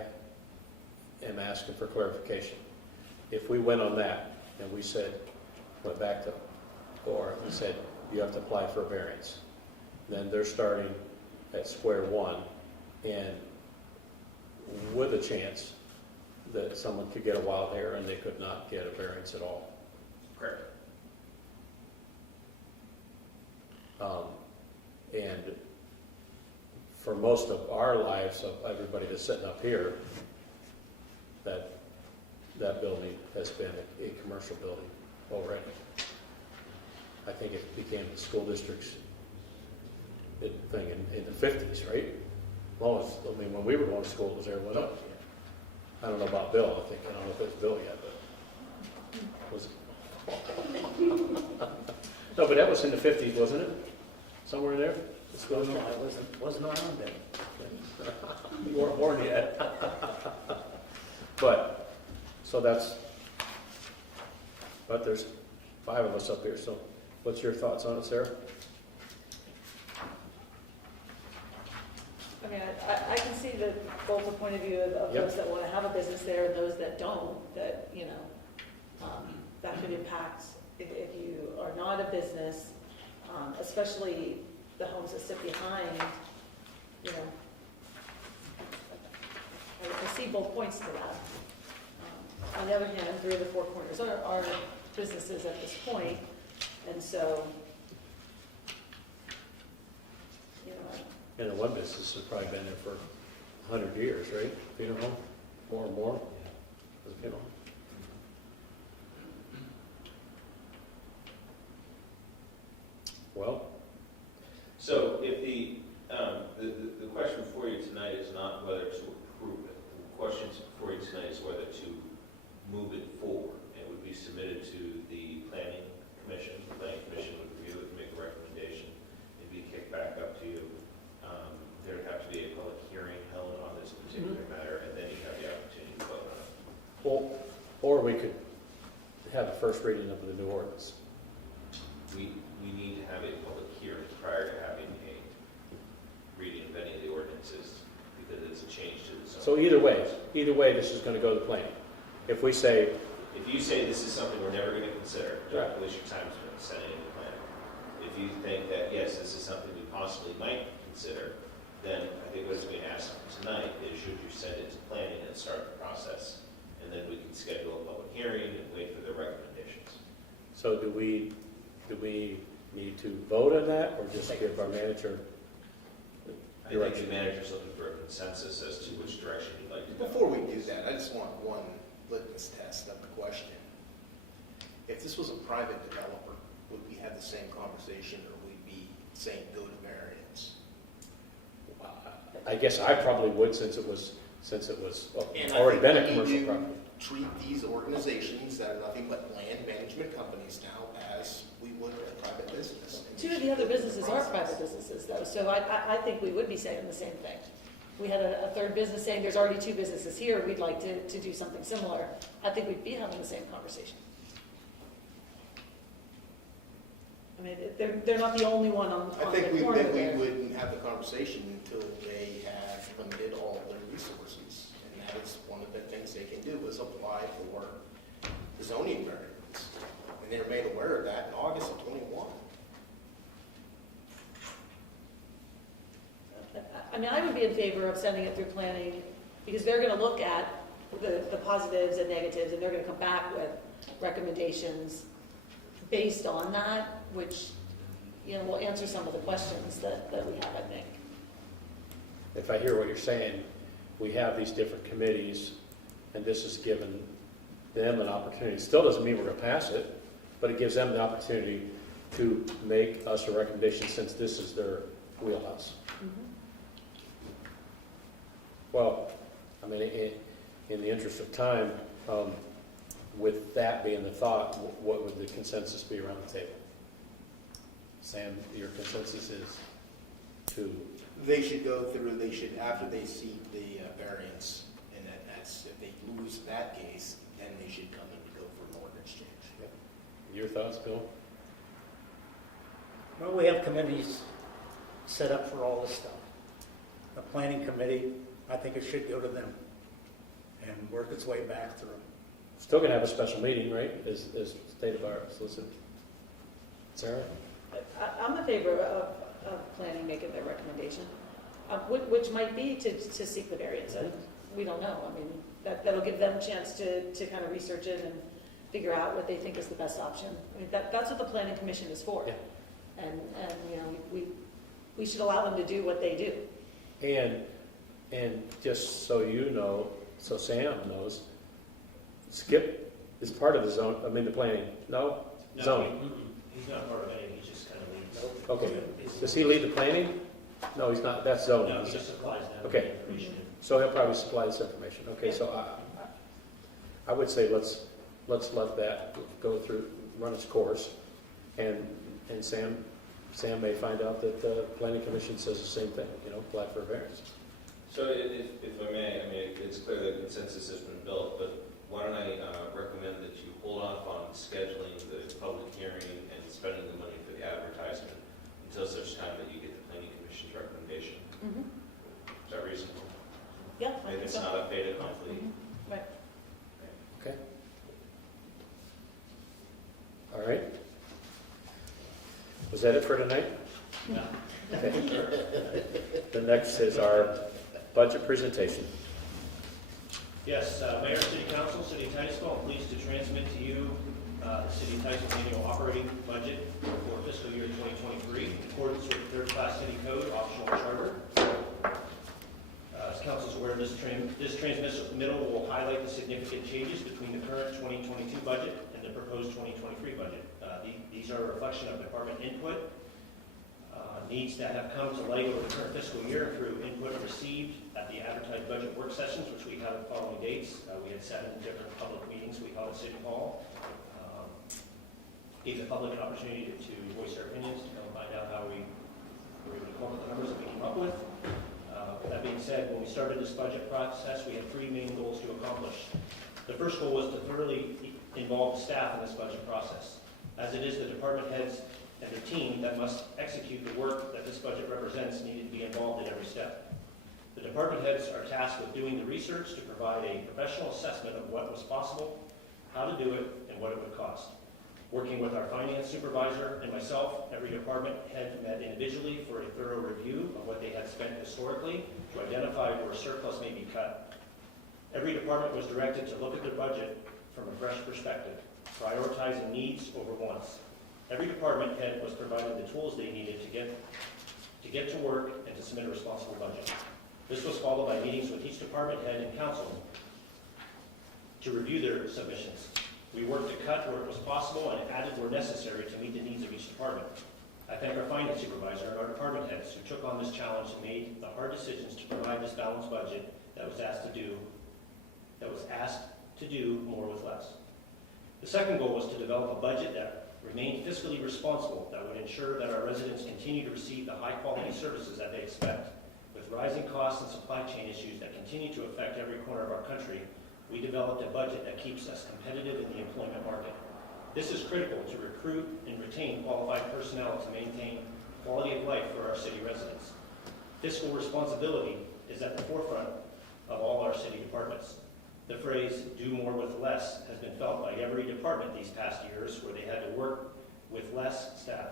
am asking for clarification, if we went on that and we went back to, or we said, you have to apply for a variance, then they're starting at square one and with a chance that someone could get a wild hair and they could not get a variance at all. Correct. And for most of our lives, of everybody that's sitting up here, that building has been a commercial building already. I think it became the school district's thing in the 50s, right? Well, when we were going to school, it was there, went up. I don't know about Bill. I don't know if it's Bill yet, but was it? No, but that was in the 50s, wasn't it? Somewhere in there? The school No, district? I wasn't around then. You weren't born yet. But there's 5 of us up here, so what's your thoughts on it, Sarah? I mean, I can see both the point of view of Yep. those that want to have a business there and those that don't, that, that could impact if you are not a business, especially the homes that sit behind, I see both points to that. On the other hand, 3 of the 4 corners are businesses at this point, and so, And the one business has probably been there for 100 years, right? Funeral home, more and more. Well, So if the question for you tonight is not whether to approve it. The question for you tonight is whether to move it forward. It would be submitted to the planning commission. The planning commission would review it and make a recommendation. It'd be kicked back up to you. There would have to be a public hearing held on this particular matter, and then you have the opportunity to vote on it. or we could have the first reading of the new ordinance. We need to have a public hearing prior to having a reading of any of the ordinances, because it's a change to the zone. So either way, this is going to go to planning. If we say, If if you say this is something we're never gonna consider, don't waste your time sending it to planning. If you think that, yes, this is something we possibly might consider, then I think what's being asked tonight is should you send it to planning and start the process? And then we can schedule a public hearing and wait for their recommendations. So do we need to vote on that, or just give our manager I think direction? the manager's looking for a consensus as to which direction you'd like to go. Before we do that, I just want one litmus test of the question. If this was a private developer, would we have the same conversation, or would we be saying go to variance? I guess I probably would, since it was And I already think been a we commercial need to property. treat these organizations that are nothing but land management companies now as we would a private business. And Two we of should the other go through the businesses are process. private businesses though, so I think we would be saying the same thing. We had a third business saying there's already two businesses here, we'd like to do something similar. I think we'd be having the same conversation. I mean, they're not the only one on I think the corner we there. wouldn't have the conversation until they have limited all of their resources. And that is one of the things they can do, is apply for the zoning variance. And they were made aware of that in August of '21. I mean, I would be in favor of sending it through planning, because they're gonna look at the positives and negatives, and they're gonna come back with recommendations based on that, which, you know, will answer some of the questions that we have, I think. If I hear what you're saying, we have these different committees, and this has given them an opportunity. It still doesn't mean we're gonna pass it, but it gives them the opportunity to make us a recommendation, since this is their wheelhouse. Well, I mean, in the interest of time, with that being the thought, what would the consensus be around the table? Sam, your consensus is to, They should go through, after they seek the variance, and that's, if they lose that case, then they should come and go for an ordinance change. your thoughts, Bill? Well, we have committees set up for all this stuff. The planning committee, I think it should go to them and work its way back through. Still gonna have a special meeting, right, as stated by our solicitor. Sarah? I'm in favor of planning making their recommendation, which might be to seek the variance. We don't know. I mean, that'll give them a chance to kind of research it and figure out what they think is the best option. I mean, that's what the planning commission is for. Yeah. And you know, we should allow them to do what they do. And just so you know, so Sam knows, Skip is part of the zone, I mean, the planning, no? Zone. He's not part of any, he just kind of leads. Okay. Does he lead the planning? No, he's not, that's zoning. No, he just supplies them with Okay. information. So he'll probably supply this information. Okay, so I would say let's let that go through, run its course, and Sam may find out that the planning commission says the same thing, you know, apply for a variance. So if I may, I mean, it's clear that consensus has been built, but why don't I recommend that you hold off on scheduling the public hearing and spending the money for the advertisement until such time that you get the planning commission's recommendation? Is that reasonable? Yeah, I If think it's so. not a fait accompli. Right. Okay? All right. Was that it for tonight? Yeah. Okay. The next is our budget presentation. Yes, Mayor, City Council, City of Titusville, I'm pleased to transmit to you the City of Titusville annual operating budget for fiscal year 2023 in accordance with the third-class city code optional charter. As council is aware, this transmittal will highlight the significant changes between the current 2022 budget and the proposed 2023 budget. These are a reflection of department input, needs that have come to light over the current fiscal year through input received at the advertised budget work sessions, which we held the following dates. We had 7 different public meetings we held at City Hall. Gave the public an opportunity to voice their opinions, to come find out how we were able to come up with the numbers that we came up with. With that being said, when we started this budget process, we had 3 main goals to accomplish. The first goal was to thoroughly involve the staff in this budget process. As it is the department heads and their team that must execute the work that this budget represents needed to be involved in every step. The department heads are tasked with doing the research to provide a professional assessment of what was possible, how to do it, and what it would cost. Working with our finance supervisor and myself, every department head met individually for a thorough review of what they had spent historically to identify where surplus may be cut. Every department was directed to look at their budget from a fresh perspective, prioritizing needs over wants. Every department head was provided the tools they needed to get to work and to submit a responsible budget. This was followed by meetings with each department head and council to review their submissions. We worked to cut where it was possible and added where necessary to meet the needs of each department. I thank our finance supervisor and our department heads who took on this challenge and made the hard decisions to provide this balanced budget that was asked to do more with less. The second goal was to develop a budget that remained fiscally responsible, that would ensure that our residents continue to receive the high-quality services that they expect. With rising costs and supply chain issues that continue to affect every corner of our country, we developed a budget that keeps us competitive in the employment market. This is critical to recruit and retain qualified personnel to maintain quality of life for our city residents. Fiscal responsibility is at the forefront of all our city departments. The phrase, do more with less, has been felt by every department these past years where they had to work with less staff.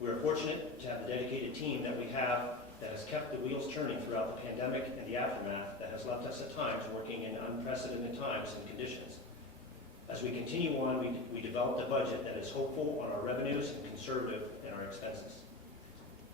We are fortunate to have the dedicated team that we have that has kept the wheels turning throughout the pandemic and the aftermath, that has left us at times working in unprecedented times and conditions. As we continue on, we developed a budget that is hopeful on our revenues and conservative in our expenses.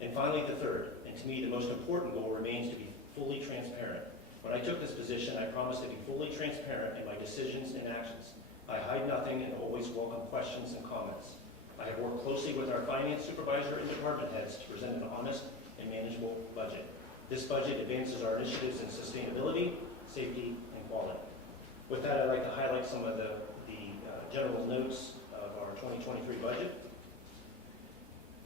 And finally, the third, and to me the most important goal, remains to be fully transparent. When I took this position, I promised to be fully transparent in my decisions and actions. I hide nothing and always welcome questions and comments. I have worked closely with our finance supervisor and department heads to present an honest and manageable budget. This budget advances our initiatives in sustainability, safety, and quality. With that, I'd like to highlight some of the general notes of our 2023 budget.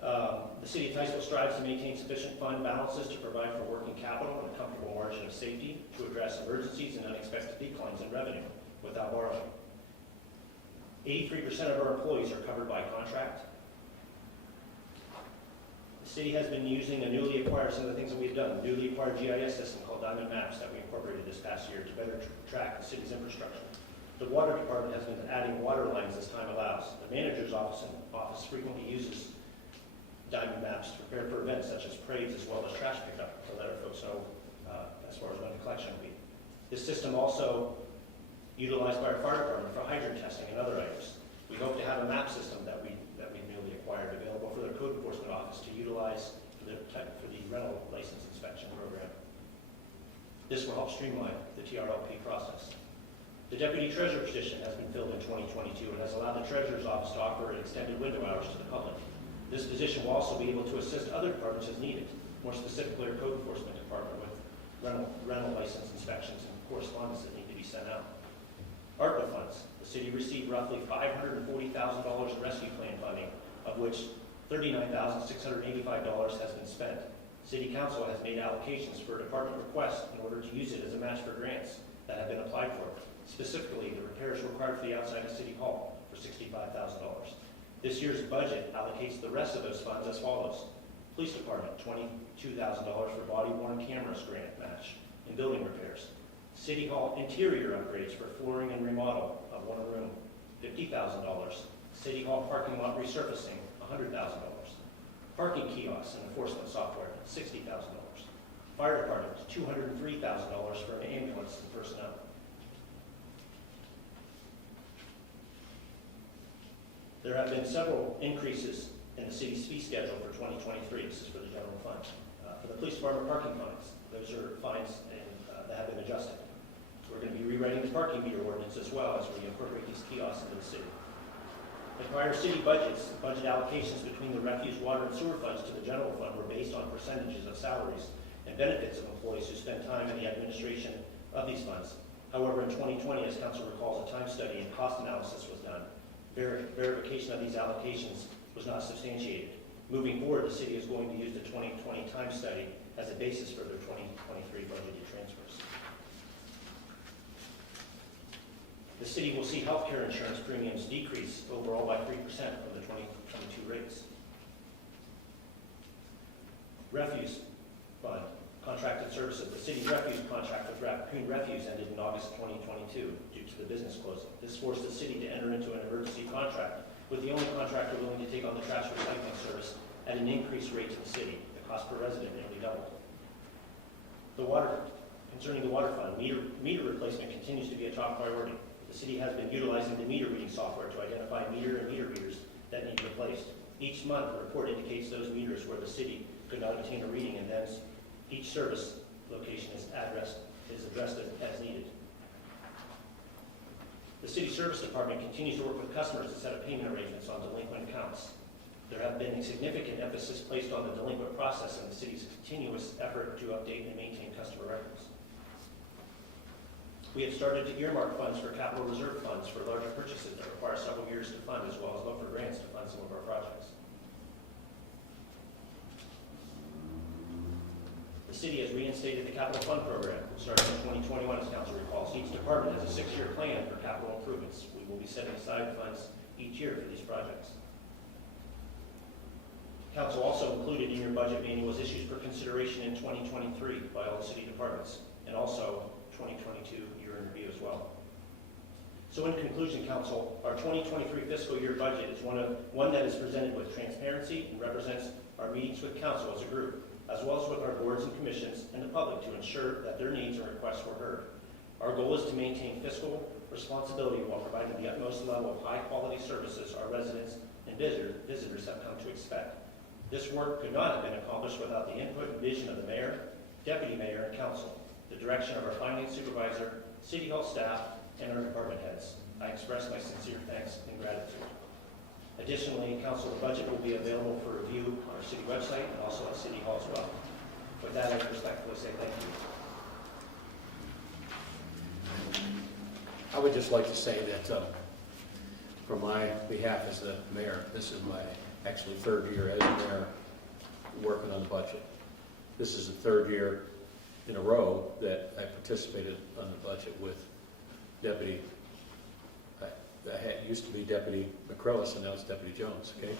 The City of Titusville strives to maintain sufficient fund balances to provide for working capital and a comfortable margin of safety to address emergencies and unexpected declines in revenue without borrowing. 83% of our employees are covered by contract. The city has been using a newly acquired, some of the things that we've done, newly acquired GIS system called Diamond Maps that we incorporated this past year to better track the city's infrastructure. The water department has been adding water lines as time allows. The manager's office frequently uses Diamond Maps to prepare for events such as parades as well as trash pickup to let our folks know as far as when the collection will be. This system also utilized by our fire department for hydrant testing and other items. We hope to have a map system that we've newly acquired available for their code enforcement office to utilize for the rental license inspection program. This will help streamline the TRLP process. The deputy treasurer position has been filled in 2022 and has allowed the treasurer's office to offer extended window hours to the public. This position will also be able to assist other departments as needed, more specifically our code enforcement department with rental license inspections and correspondence that need to be sent out. ARPA funds. The city received roughly $540,000 in rescue plan funding, of which $39,685 has been spent. City Council has made allocations for department requests in order to use it as a match for grants that have been applied for. Specifically, the repairs required for the outside of City Hall for $65,000. This year's budget allocates the rest of those funds as follows. Police Department, $22,000 for body-worn cameras grant match and building repairs. City Hall interior upgrades for flooring and remodel of one room, $50,000. City Hall parking lot resurfacing, $100,000. Parking kiosks and enforcement software, $60,000. Fire Department, $203,000 for an ambulance and personnel. There have been several increases in the city's fee schedule for 2023. This is for the general fund. For the police department parking fines, those are fines that have been adjusted. We're going to be rewriting the parking meter ordinance as well as we incorporate these kiosks into the city. The prior city budgets, budget allocations between the refuse, water, and sewer funds to the general fund were based on percentages of salaries and benefits of employees who spend time in the administration of these funds. However, in 2020, as council recalls, a time study and cost analysis was done. Verification of these allocations was not substantiated. Moving forward, the city is going to use the 2020 time study as a basis for their 2023 budgeted transfers. The city will see healthcare insurance premiums decrease overall by 3% from the 2022 rates. Refuse fund, contracted contracted services. The city's refuse contract with Raccoon Refuse ended in August 2022 due to the business closing. This forced the city to enter into an emergency contract with the only contractor willing to take on the trash recycling service at an increased rate to the city. The cost per resident nearly doubled. Concerning the water fund, meter replacement continues to be a top priority. The city has been utilizing the meter reading software to identify meter and meter readers that need replaced. Each month, a report indicates those meters where the city could not obtain a reading, and then each service location is addressed as needed. The city service department continues to work with customers to set up payment arrangements on delinquent accounts. There have been a significant emphasis placed on the delinquent process in the city's continuous effort to update and maintain customer records. We have started to earmark funds for capital reserve funds for larger purchases that require several years to fund, as well as look for grants to fund some of our projects. The city has reinstated the capital fund program starting in 2021, as council recalls. Each department has a 6-year plan for capital improvements. We will be setting aside funds each year for these projects. Council also included in your budget manual was issues for consideration in 2023 by all the city departments, and also 2022 year in review as well. So in conclusion, council, our 2023 fiscal year budget is one that is presented with transparency and represents our meetings with council as a group, as well as with our boards and commissions and the public to ensure that their needs and requests were heard. Our goal is to maintain fiscal responsibility while providing the utmost level of high-quality services our residents and visitors have come to expect. This work could not have been accomplished without the input and vision of the mayor, deputy mayor, and council, the direction of our finance supervisor, city hall staff, and our department heads. I express my sincere thanks and gratitude. Additionally, council, the budget will be available for review on our city website and also at city hall as well. With that, I respectfully say thank you. I would just like to say that from my behalf as the mayor, this is my actually 3rd year as mayor working on the budget. This is the 3rd year in a row that I participated on the budget with Deputy, used to be Deputy McCrillis, and now it's Deputy Jones, okay?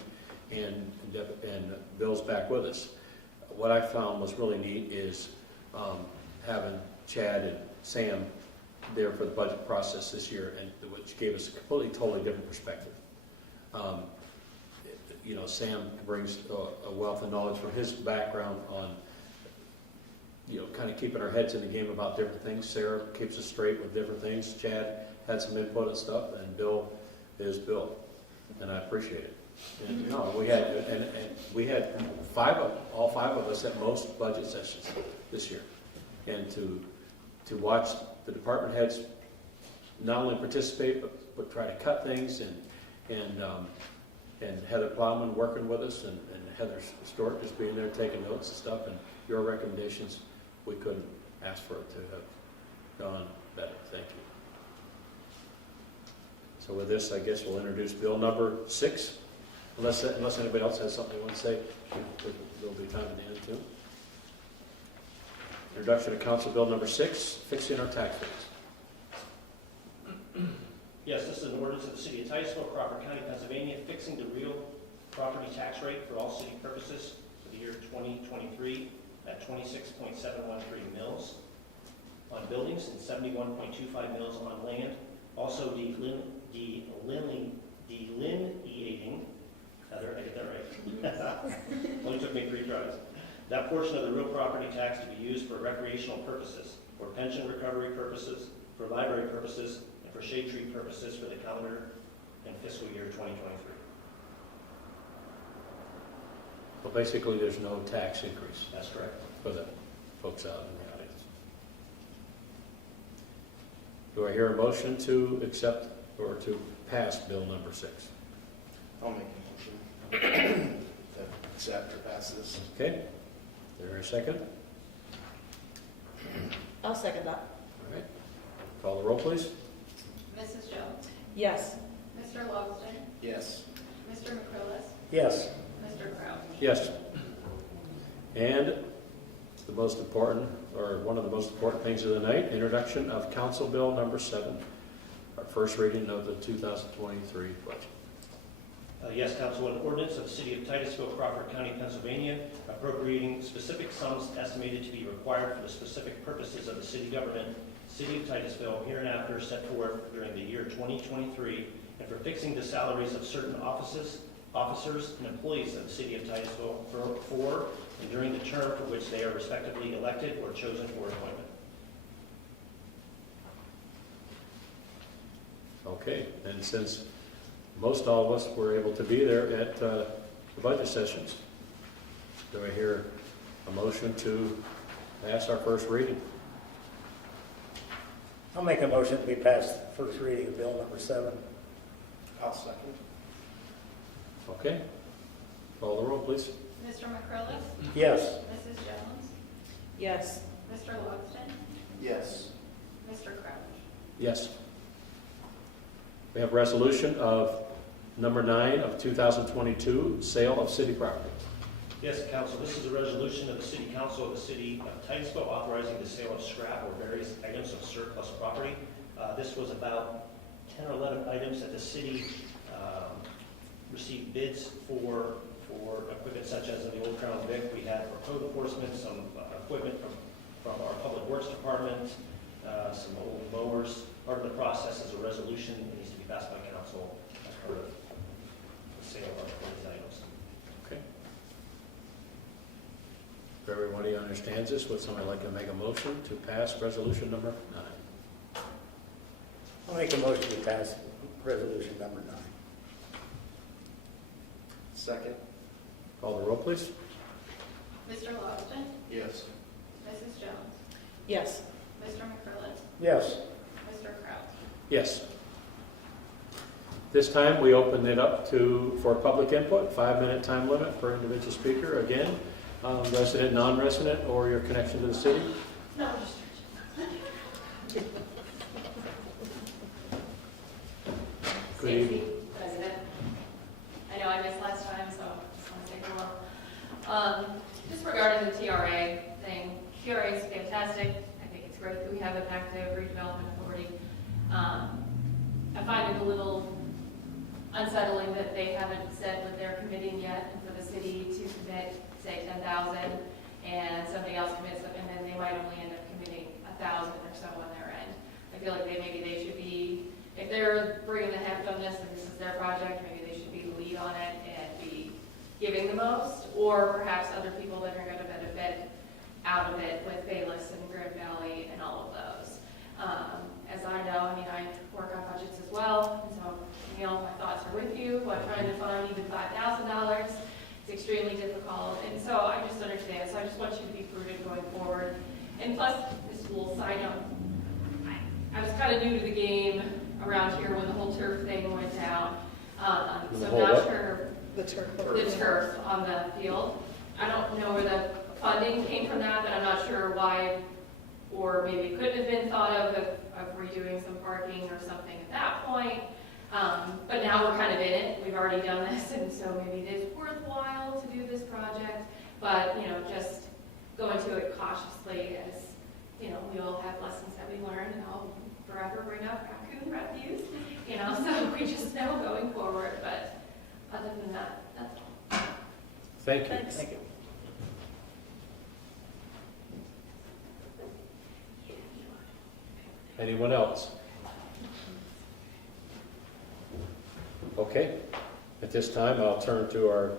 And Bill's back with us. What I found was really neat is having Chad and Sam there for the budget process this year, and which gave us a completely, totally different perspective. You know, Sam brings a wealth of knowledge from his background on, you know, kind of keeping our heads in the game about different things. Sarah keeps us straight with different things. Chad had some input and stuff, and Bill is Bill, and I appreciate it. And you know, we had all five of us at most budget sessions this year, and to watch the department heads not only participate but try to cut things, and Heather Plowman working with us, and Heather Stork just being there taking notes and stuff, and your recommendations, we couldn't ask for it to have gone better. Thank you. So with this, I guess we'll introduce bill number 6, unless anybody else has something they want to say. There'll be time at the end too. Introduction of Council Bill number 6, fixing our tax rates. Yes, this is an ordinance of the city of Titusville, Crawford County, Pennsylvania, fixing the real property tax rate for all city purposes for the year 2023 at 26.713 mils on buildings and 71.25 mils on land. Also delineating, Heather, I get that right? Only took me 3 tries. That portion of the real property tax to be used for recreational purposes, for pension recovery purposes, for library purposes, and for shade tree purposes for the calendar and fiscal year 2023. Well, basically, there's no tax increase That's correct. for the folks out in the audience. Do I hear a motion to accept or to pass bill number 6? I'll make a motion to accept or pass this. Okay. Is there a second? I'll second that. All right. Call the roll, please. Mrs. Jones? Yes. Mr. Logston? Yes. Mr. McCrillis? Yes. Mr. Kraus? Yes. And the most important, or one of the most important things of the night, introduction of Council Bill number 7, our first reading of the 2023 budget. Yes, Council, an ordinance of the City of Titusville, Crawford County, Pennsylvania, appropriating specific sums estimated to be required for the specific purposes of the city government, City of Titusville, hereinafter set forth during the year 2023, and for fixing the salaries of certain officers, and employees of the City of Titusville for and during the term for which they are respectively elected or chosen for appointment. Okay, and since most all of us were able to be there at the budget sessions, do I hear a motion to pass our first reading? I'll make a motion to be passed first reading of bill number 7. I'll second. Okay, call the roll, please. Mr. McCrillis? Yes. Mrs. Jones? Yes. Mr. Logston? Yes. Mr. Crouch? Yes. We have resolution of number 9 of 2022, sale of city property. Yes, Council, this is a resolution of the City Council of the City of Titusville authorizing the sale of scrap or various items of surplus property. This was about 10 or 11 items that the city received bids for equipment such as in the old Crown Vic. We had for code enforcement, some equipment from our Public Works Department, some old mowers. Part of the process is a resolution that needs to be passed by council as part of the sale of these items. Okay. If everybody understands this, would somebody like to make a motion to pass resolution number 9? I'll make a motion to pass resolution number 9. Second. Call the roll, please. Mr. Logston? Yes. Mrs. Jones? Yes. Mr. McCrillis? Yes. Mr. Crouch? Yes. This time, we open it up for public input, 5-minute time limit per individual speaker. Again, resident, non-resident, or your connection to the city. No restriction. Good evening. Stacy, President. I know I missed last time, so I just want to take a look. Just regarding the TRA thing, TRA is fantastic. I think it's great that we have an active redevelopment authority. I find it a little unsettling that they haven't said what they're committing yet, and for the city to commit, say, 10,000, and somebody else commits them, and then they might only end up committing 1,000 or so on their end. I feel like maybe they should be, if they're bringing the heft on this and this is their project, maybe they should be the lead on it and be giving the most, or perhaps other people that are going to benefit out of it with Bayless and Grand Valley and all of those. As I know, I mean, I work on budgets as well, and so, Neil, my thoughts are with you, but trying to find even $5,000 is extremely difficult, and so I just understand, so I just want you to be prudent going forward. And plus, this little side note, I was kind of new to the game around here when the whole turf thing went down, so I'm not sure The turf. the turf on the field. I don't know where the funding came from that, but I'm not sure why, or maybe it couldn't have been thought of redoing some parking or something at that point. But now we're kind of in it. We've already done this, and so maybe it is worthwhile to do this project. But, you know, just going to it cautiously as, you know, we all have lessons that we learn, and I'll forever bring up raccoon refuse, you know, so we just know going forward. But other than that, that's all. Thank you. Thanks. Thank you. Anyone else? Okay. At this time, I'll turn to our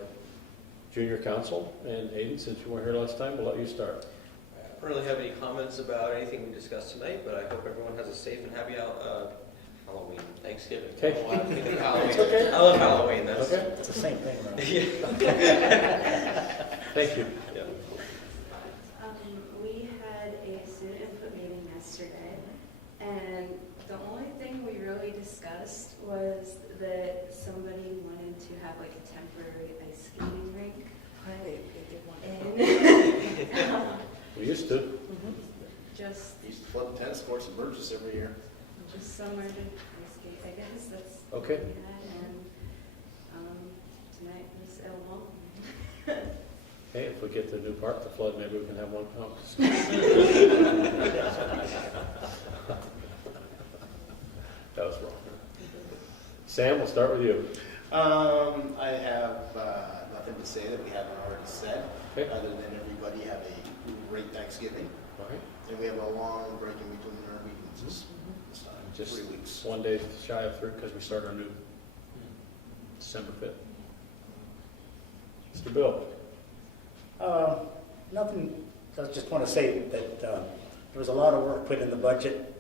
junior counsel. And Aiden, since you weren't here last time, we'll let you start. I don't really have any comments about anything we discussed tonight, but I hope everyone has a safe and happy Halloween, Thanksgiving. Okay. I don't know why I'm thinking Halloween. It's okay. I love Halloween. That's Okay. It's the same thing, though. Thank you. Yeah. We had a student input meeting yesterday, and the only thing we really discussed was that somebody wanted to have like a temporary ice skating rink. And We used to. just Used to flood the tennis courts in Burgess every year. somewhere to ice skate, I guess, that's Okay. what we had, and tonight was Elmo. Hey, if we get the new park to flood, maybe we can have one come. That was wrong. Sam, we'll start with you. I have nothing to say that we haven't already said, Okay. other than everybody have a great Thanksgiving. All right. And we have a long break in between our meetings this time, Just 3 weeks. 1 day shy of through because we start our new December 5th. Mr. Bill? Nothing, I just want to say that there was a lot of work put in the budget,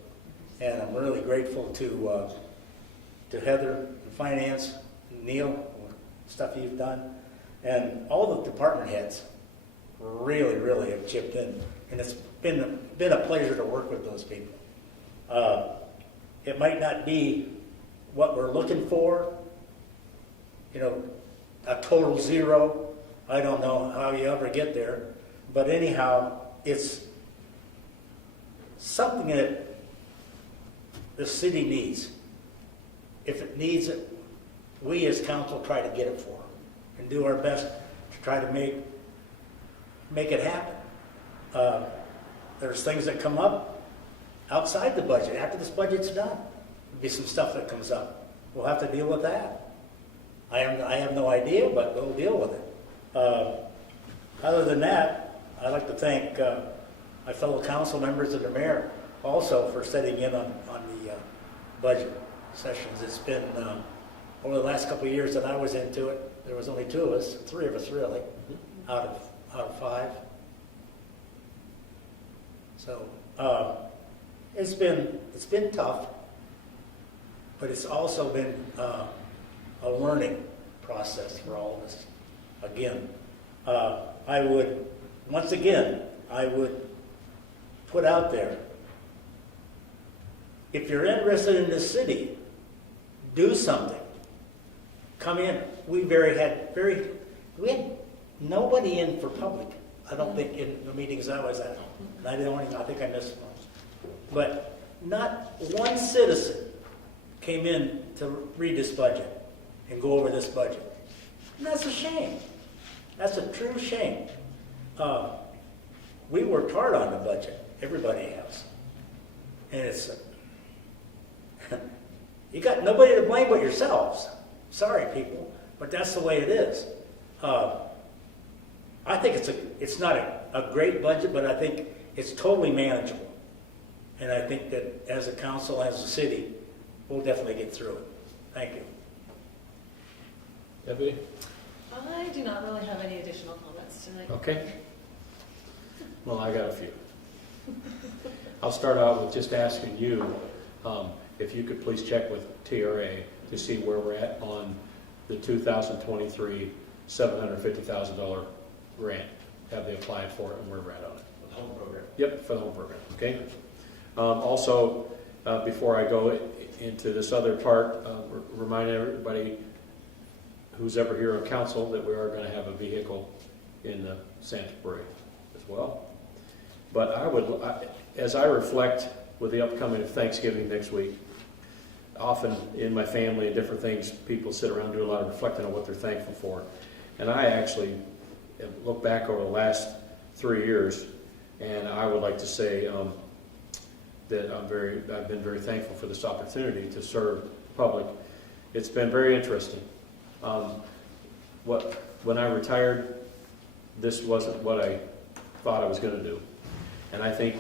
and I'm really grateful to Heather in Finance, Neil, stuff you've done, and all the department heads really, really have chipped in, and it's been a pleasure to work with those people. It might not be what we're looking for, a total zero. I don't know how you ever get there, but anyhow, it's something that the city needs. If it needs it, we as council try to get it for them and do our best to try to make it happen. There's things that come up outside the budget. After this budget's done, there'll be some stuff that comes up. We'll have to deal with that. I have no idea, but we'll deal with it. Other than that, I'd like to thank my fellow council members and the mayor also for setting in on the budget sessions. It's been over the last couple of years that I was into it. There was only 2 of us, 3 of us really, out of 5. So it's been tough, but it's also been a learning process for all of us. Again, I would put out there, if you're interested in this city, do something. Come in. We had nobody in for public. I don't think in the meetings I was at. And I think I missed one. But not one citizen came in to read this budget and go over this budget. And that's a shame. That's a true shame. We worked hard on the budget. Everybody has. And it's, you got nobody to blame but yourselves. Sorry, people, but that's the way it is. I think it's not a great budget, but I think it's totally manageable. And I think that as a council, as a city, we'll definitely get through it. Thank you. Deputy? I do not really have any additional comments tonight. Okay. Well, I got a few. I'll start out with just asking you if you could please check with TRA to see where we're at on the 2023 $750,000 grant. Have they applied for it and where we're at on it? The home program. Yep, for the home program, okay? Also, before I go into this other part, remind everybody who's ever here on council that we are going to have a vehicle in the Santa Parade as well. But as I reflect with the upcoming of Thanksgiving next week, often in my family and different things, people sit around and do a lot of reflecting on what they're thankful for. And I actually look back over the last 3 years, and I would like to say that I've been very thankful for this opportunity to serve the public. It's been very interesting. When I retired, this wasn't what I thought I was going to do. And I think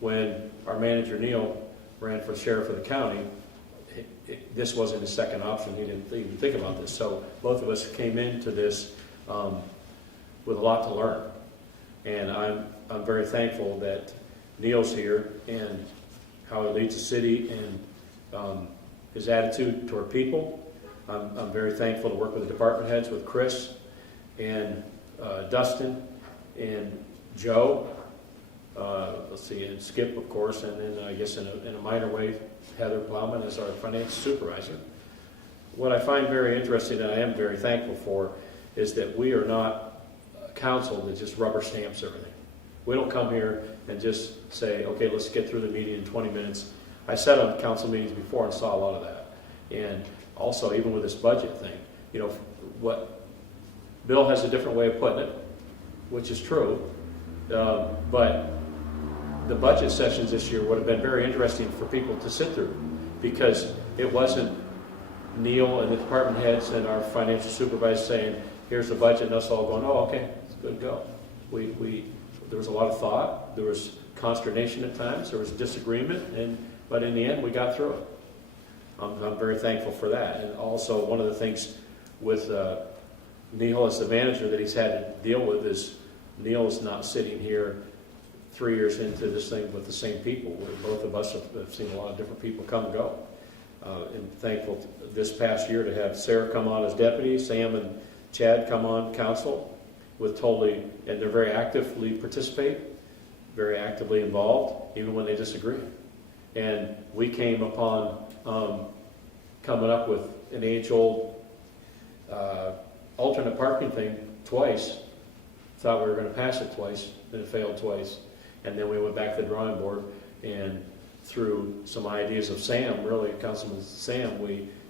when our manager, Neil, ran for sheriff of the county, this wasn't his second option. He didn't even think about this. So both of us came into this with a lot to learn. And I'm very thankful that Neil's here and how he leads the city and his attitude toward people. I'm very thankful to work with the department heads, with Chris and Dustin and Joe. And Skip, of course, and then I guess in a minor way, Heather Plowman as our finance supervisor. What I find very interesting and I am very thankful for is that we are not a council that just rubber stamps everything. We don't come here and just say, okay, let's get through the meeting in 20 minutes. I sat on council meetings before and saw a lot of that. And also, even with this budget thing, what Bill has a different way of putting it, which is true, but the budget sessions this year would have been very interesting for people to sit through because it wasn't Neil and the department heads and our financial supervisor saying, here's the budget, and us all going, oh, okay, it's good to go. There was a lot of thought, there was consternation at times, there was disagreement, but in the end, we got through it. I'm very thankful for that. And also, one of the things with Neil as the manager that he's had to deal with is Neil's not sitting here 3 years into this thing with the same people. Both of us have seen a lot of different people come and go. And thankful this past year to have Sarah come on as deputy, Sam and Chad come on council with and they're very actively participate, very actively involved, even when they disagree. And we came upon coming up with an age-old alternate parking thing twice. Thought we were going to pass it twice, then it failed twice. And then we went back to the drawing board, and through some ideas of Sam, really, Councilman Sam,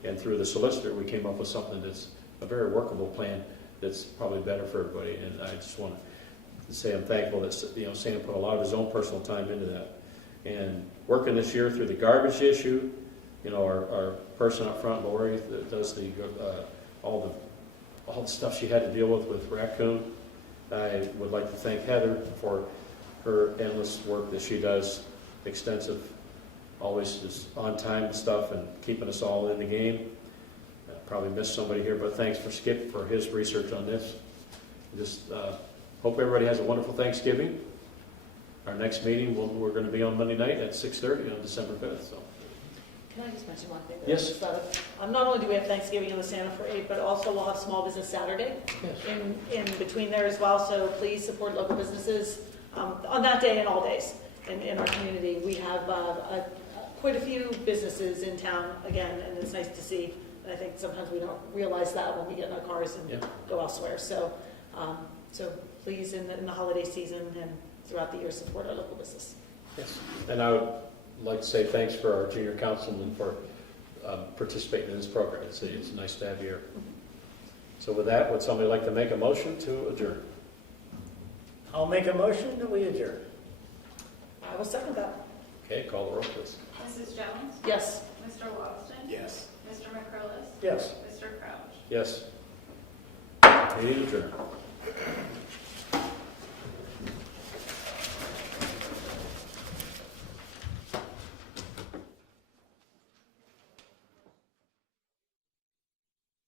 and through the solicitor, we came up with something that's a very workable plan that's probably better for everybody. And I just want to say I'm thankful that Sam put a lot of his own personal time into that. And working this year through the garbage issue, our person up front, Lori, that does all the stuff she had to deal with Raccoon. I would like to thank Heather for her endless work that she does, extensive, always just on time and stuff, and keeping us all in the game. I probably missed somebody here, but thanks for Skip for his research on this. Just hope everybody has a wonderful Thanksgiving. Our next meeting, we're going to be on Monday night at 6:30 on December 5th. So. Can I just mention one thing? Yes. Not only do we have Thanksgiving and the Santa Parade, but also we'll have Small Business Saturday in between there as well. So please support local businesses on that day and all days in our community. We have quite a few businesses in town again, and it's nice to see. And I think sometimes we don't realize that when we get in our cars and go elsewhere. So, please in the holiday season and throughout the year support our local business. Yes, and I would like to say thanks for our junior councilman for participating in this program. It's nice to have you here. So with that, would somebody like to make a motion to adjourn? I'll make a motion that we adjourn. I will second that. Okay, call the roll, please. Mrs. Jones? Yes. Mr. Logston? Yes. Mr. McCrillis? Yes. Mr. Crouch? Yes. Meeting adjourned.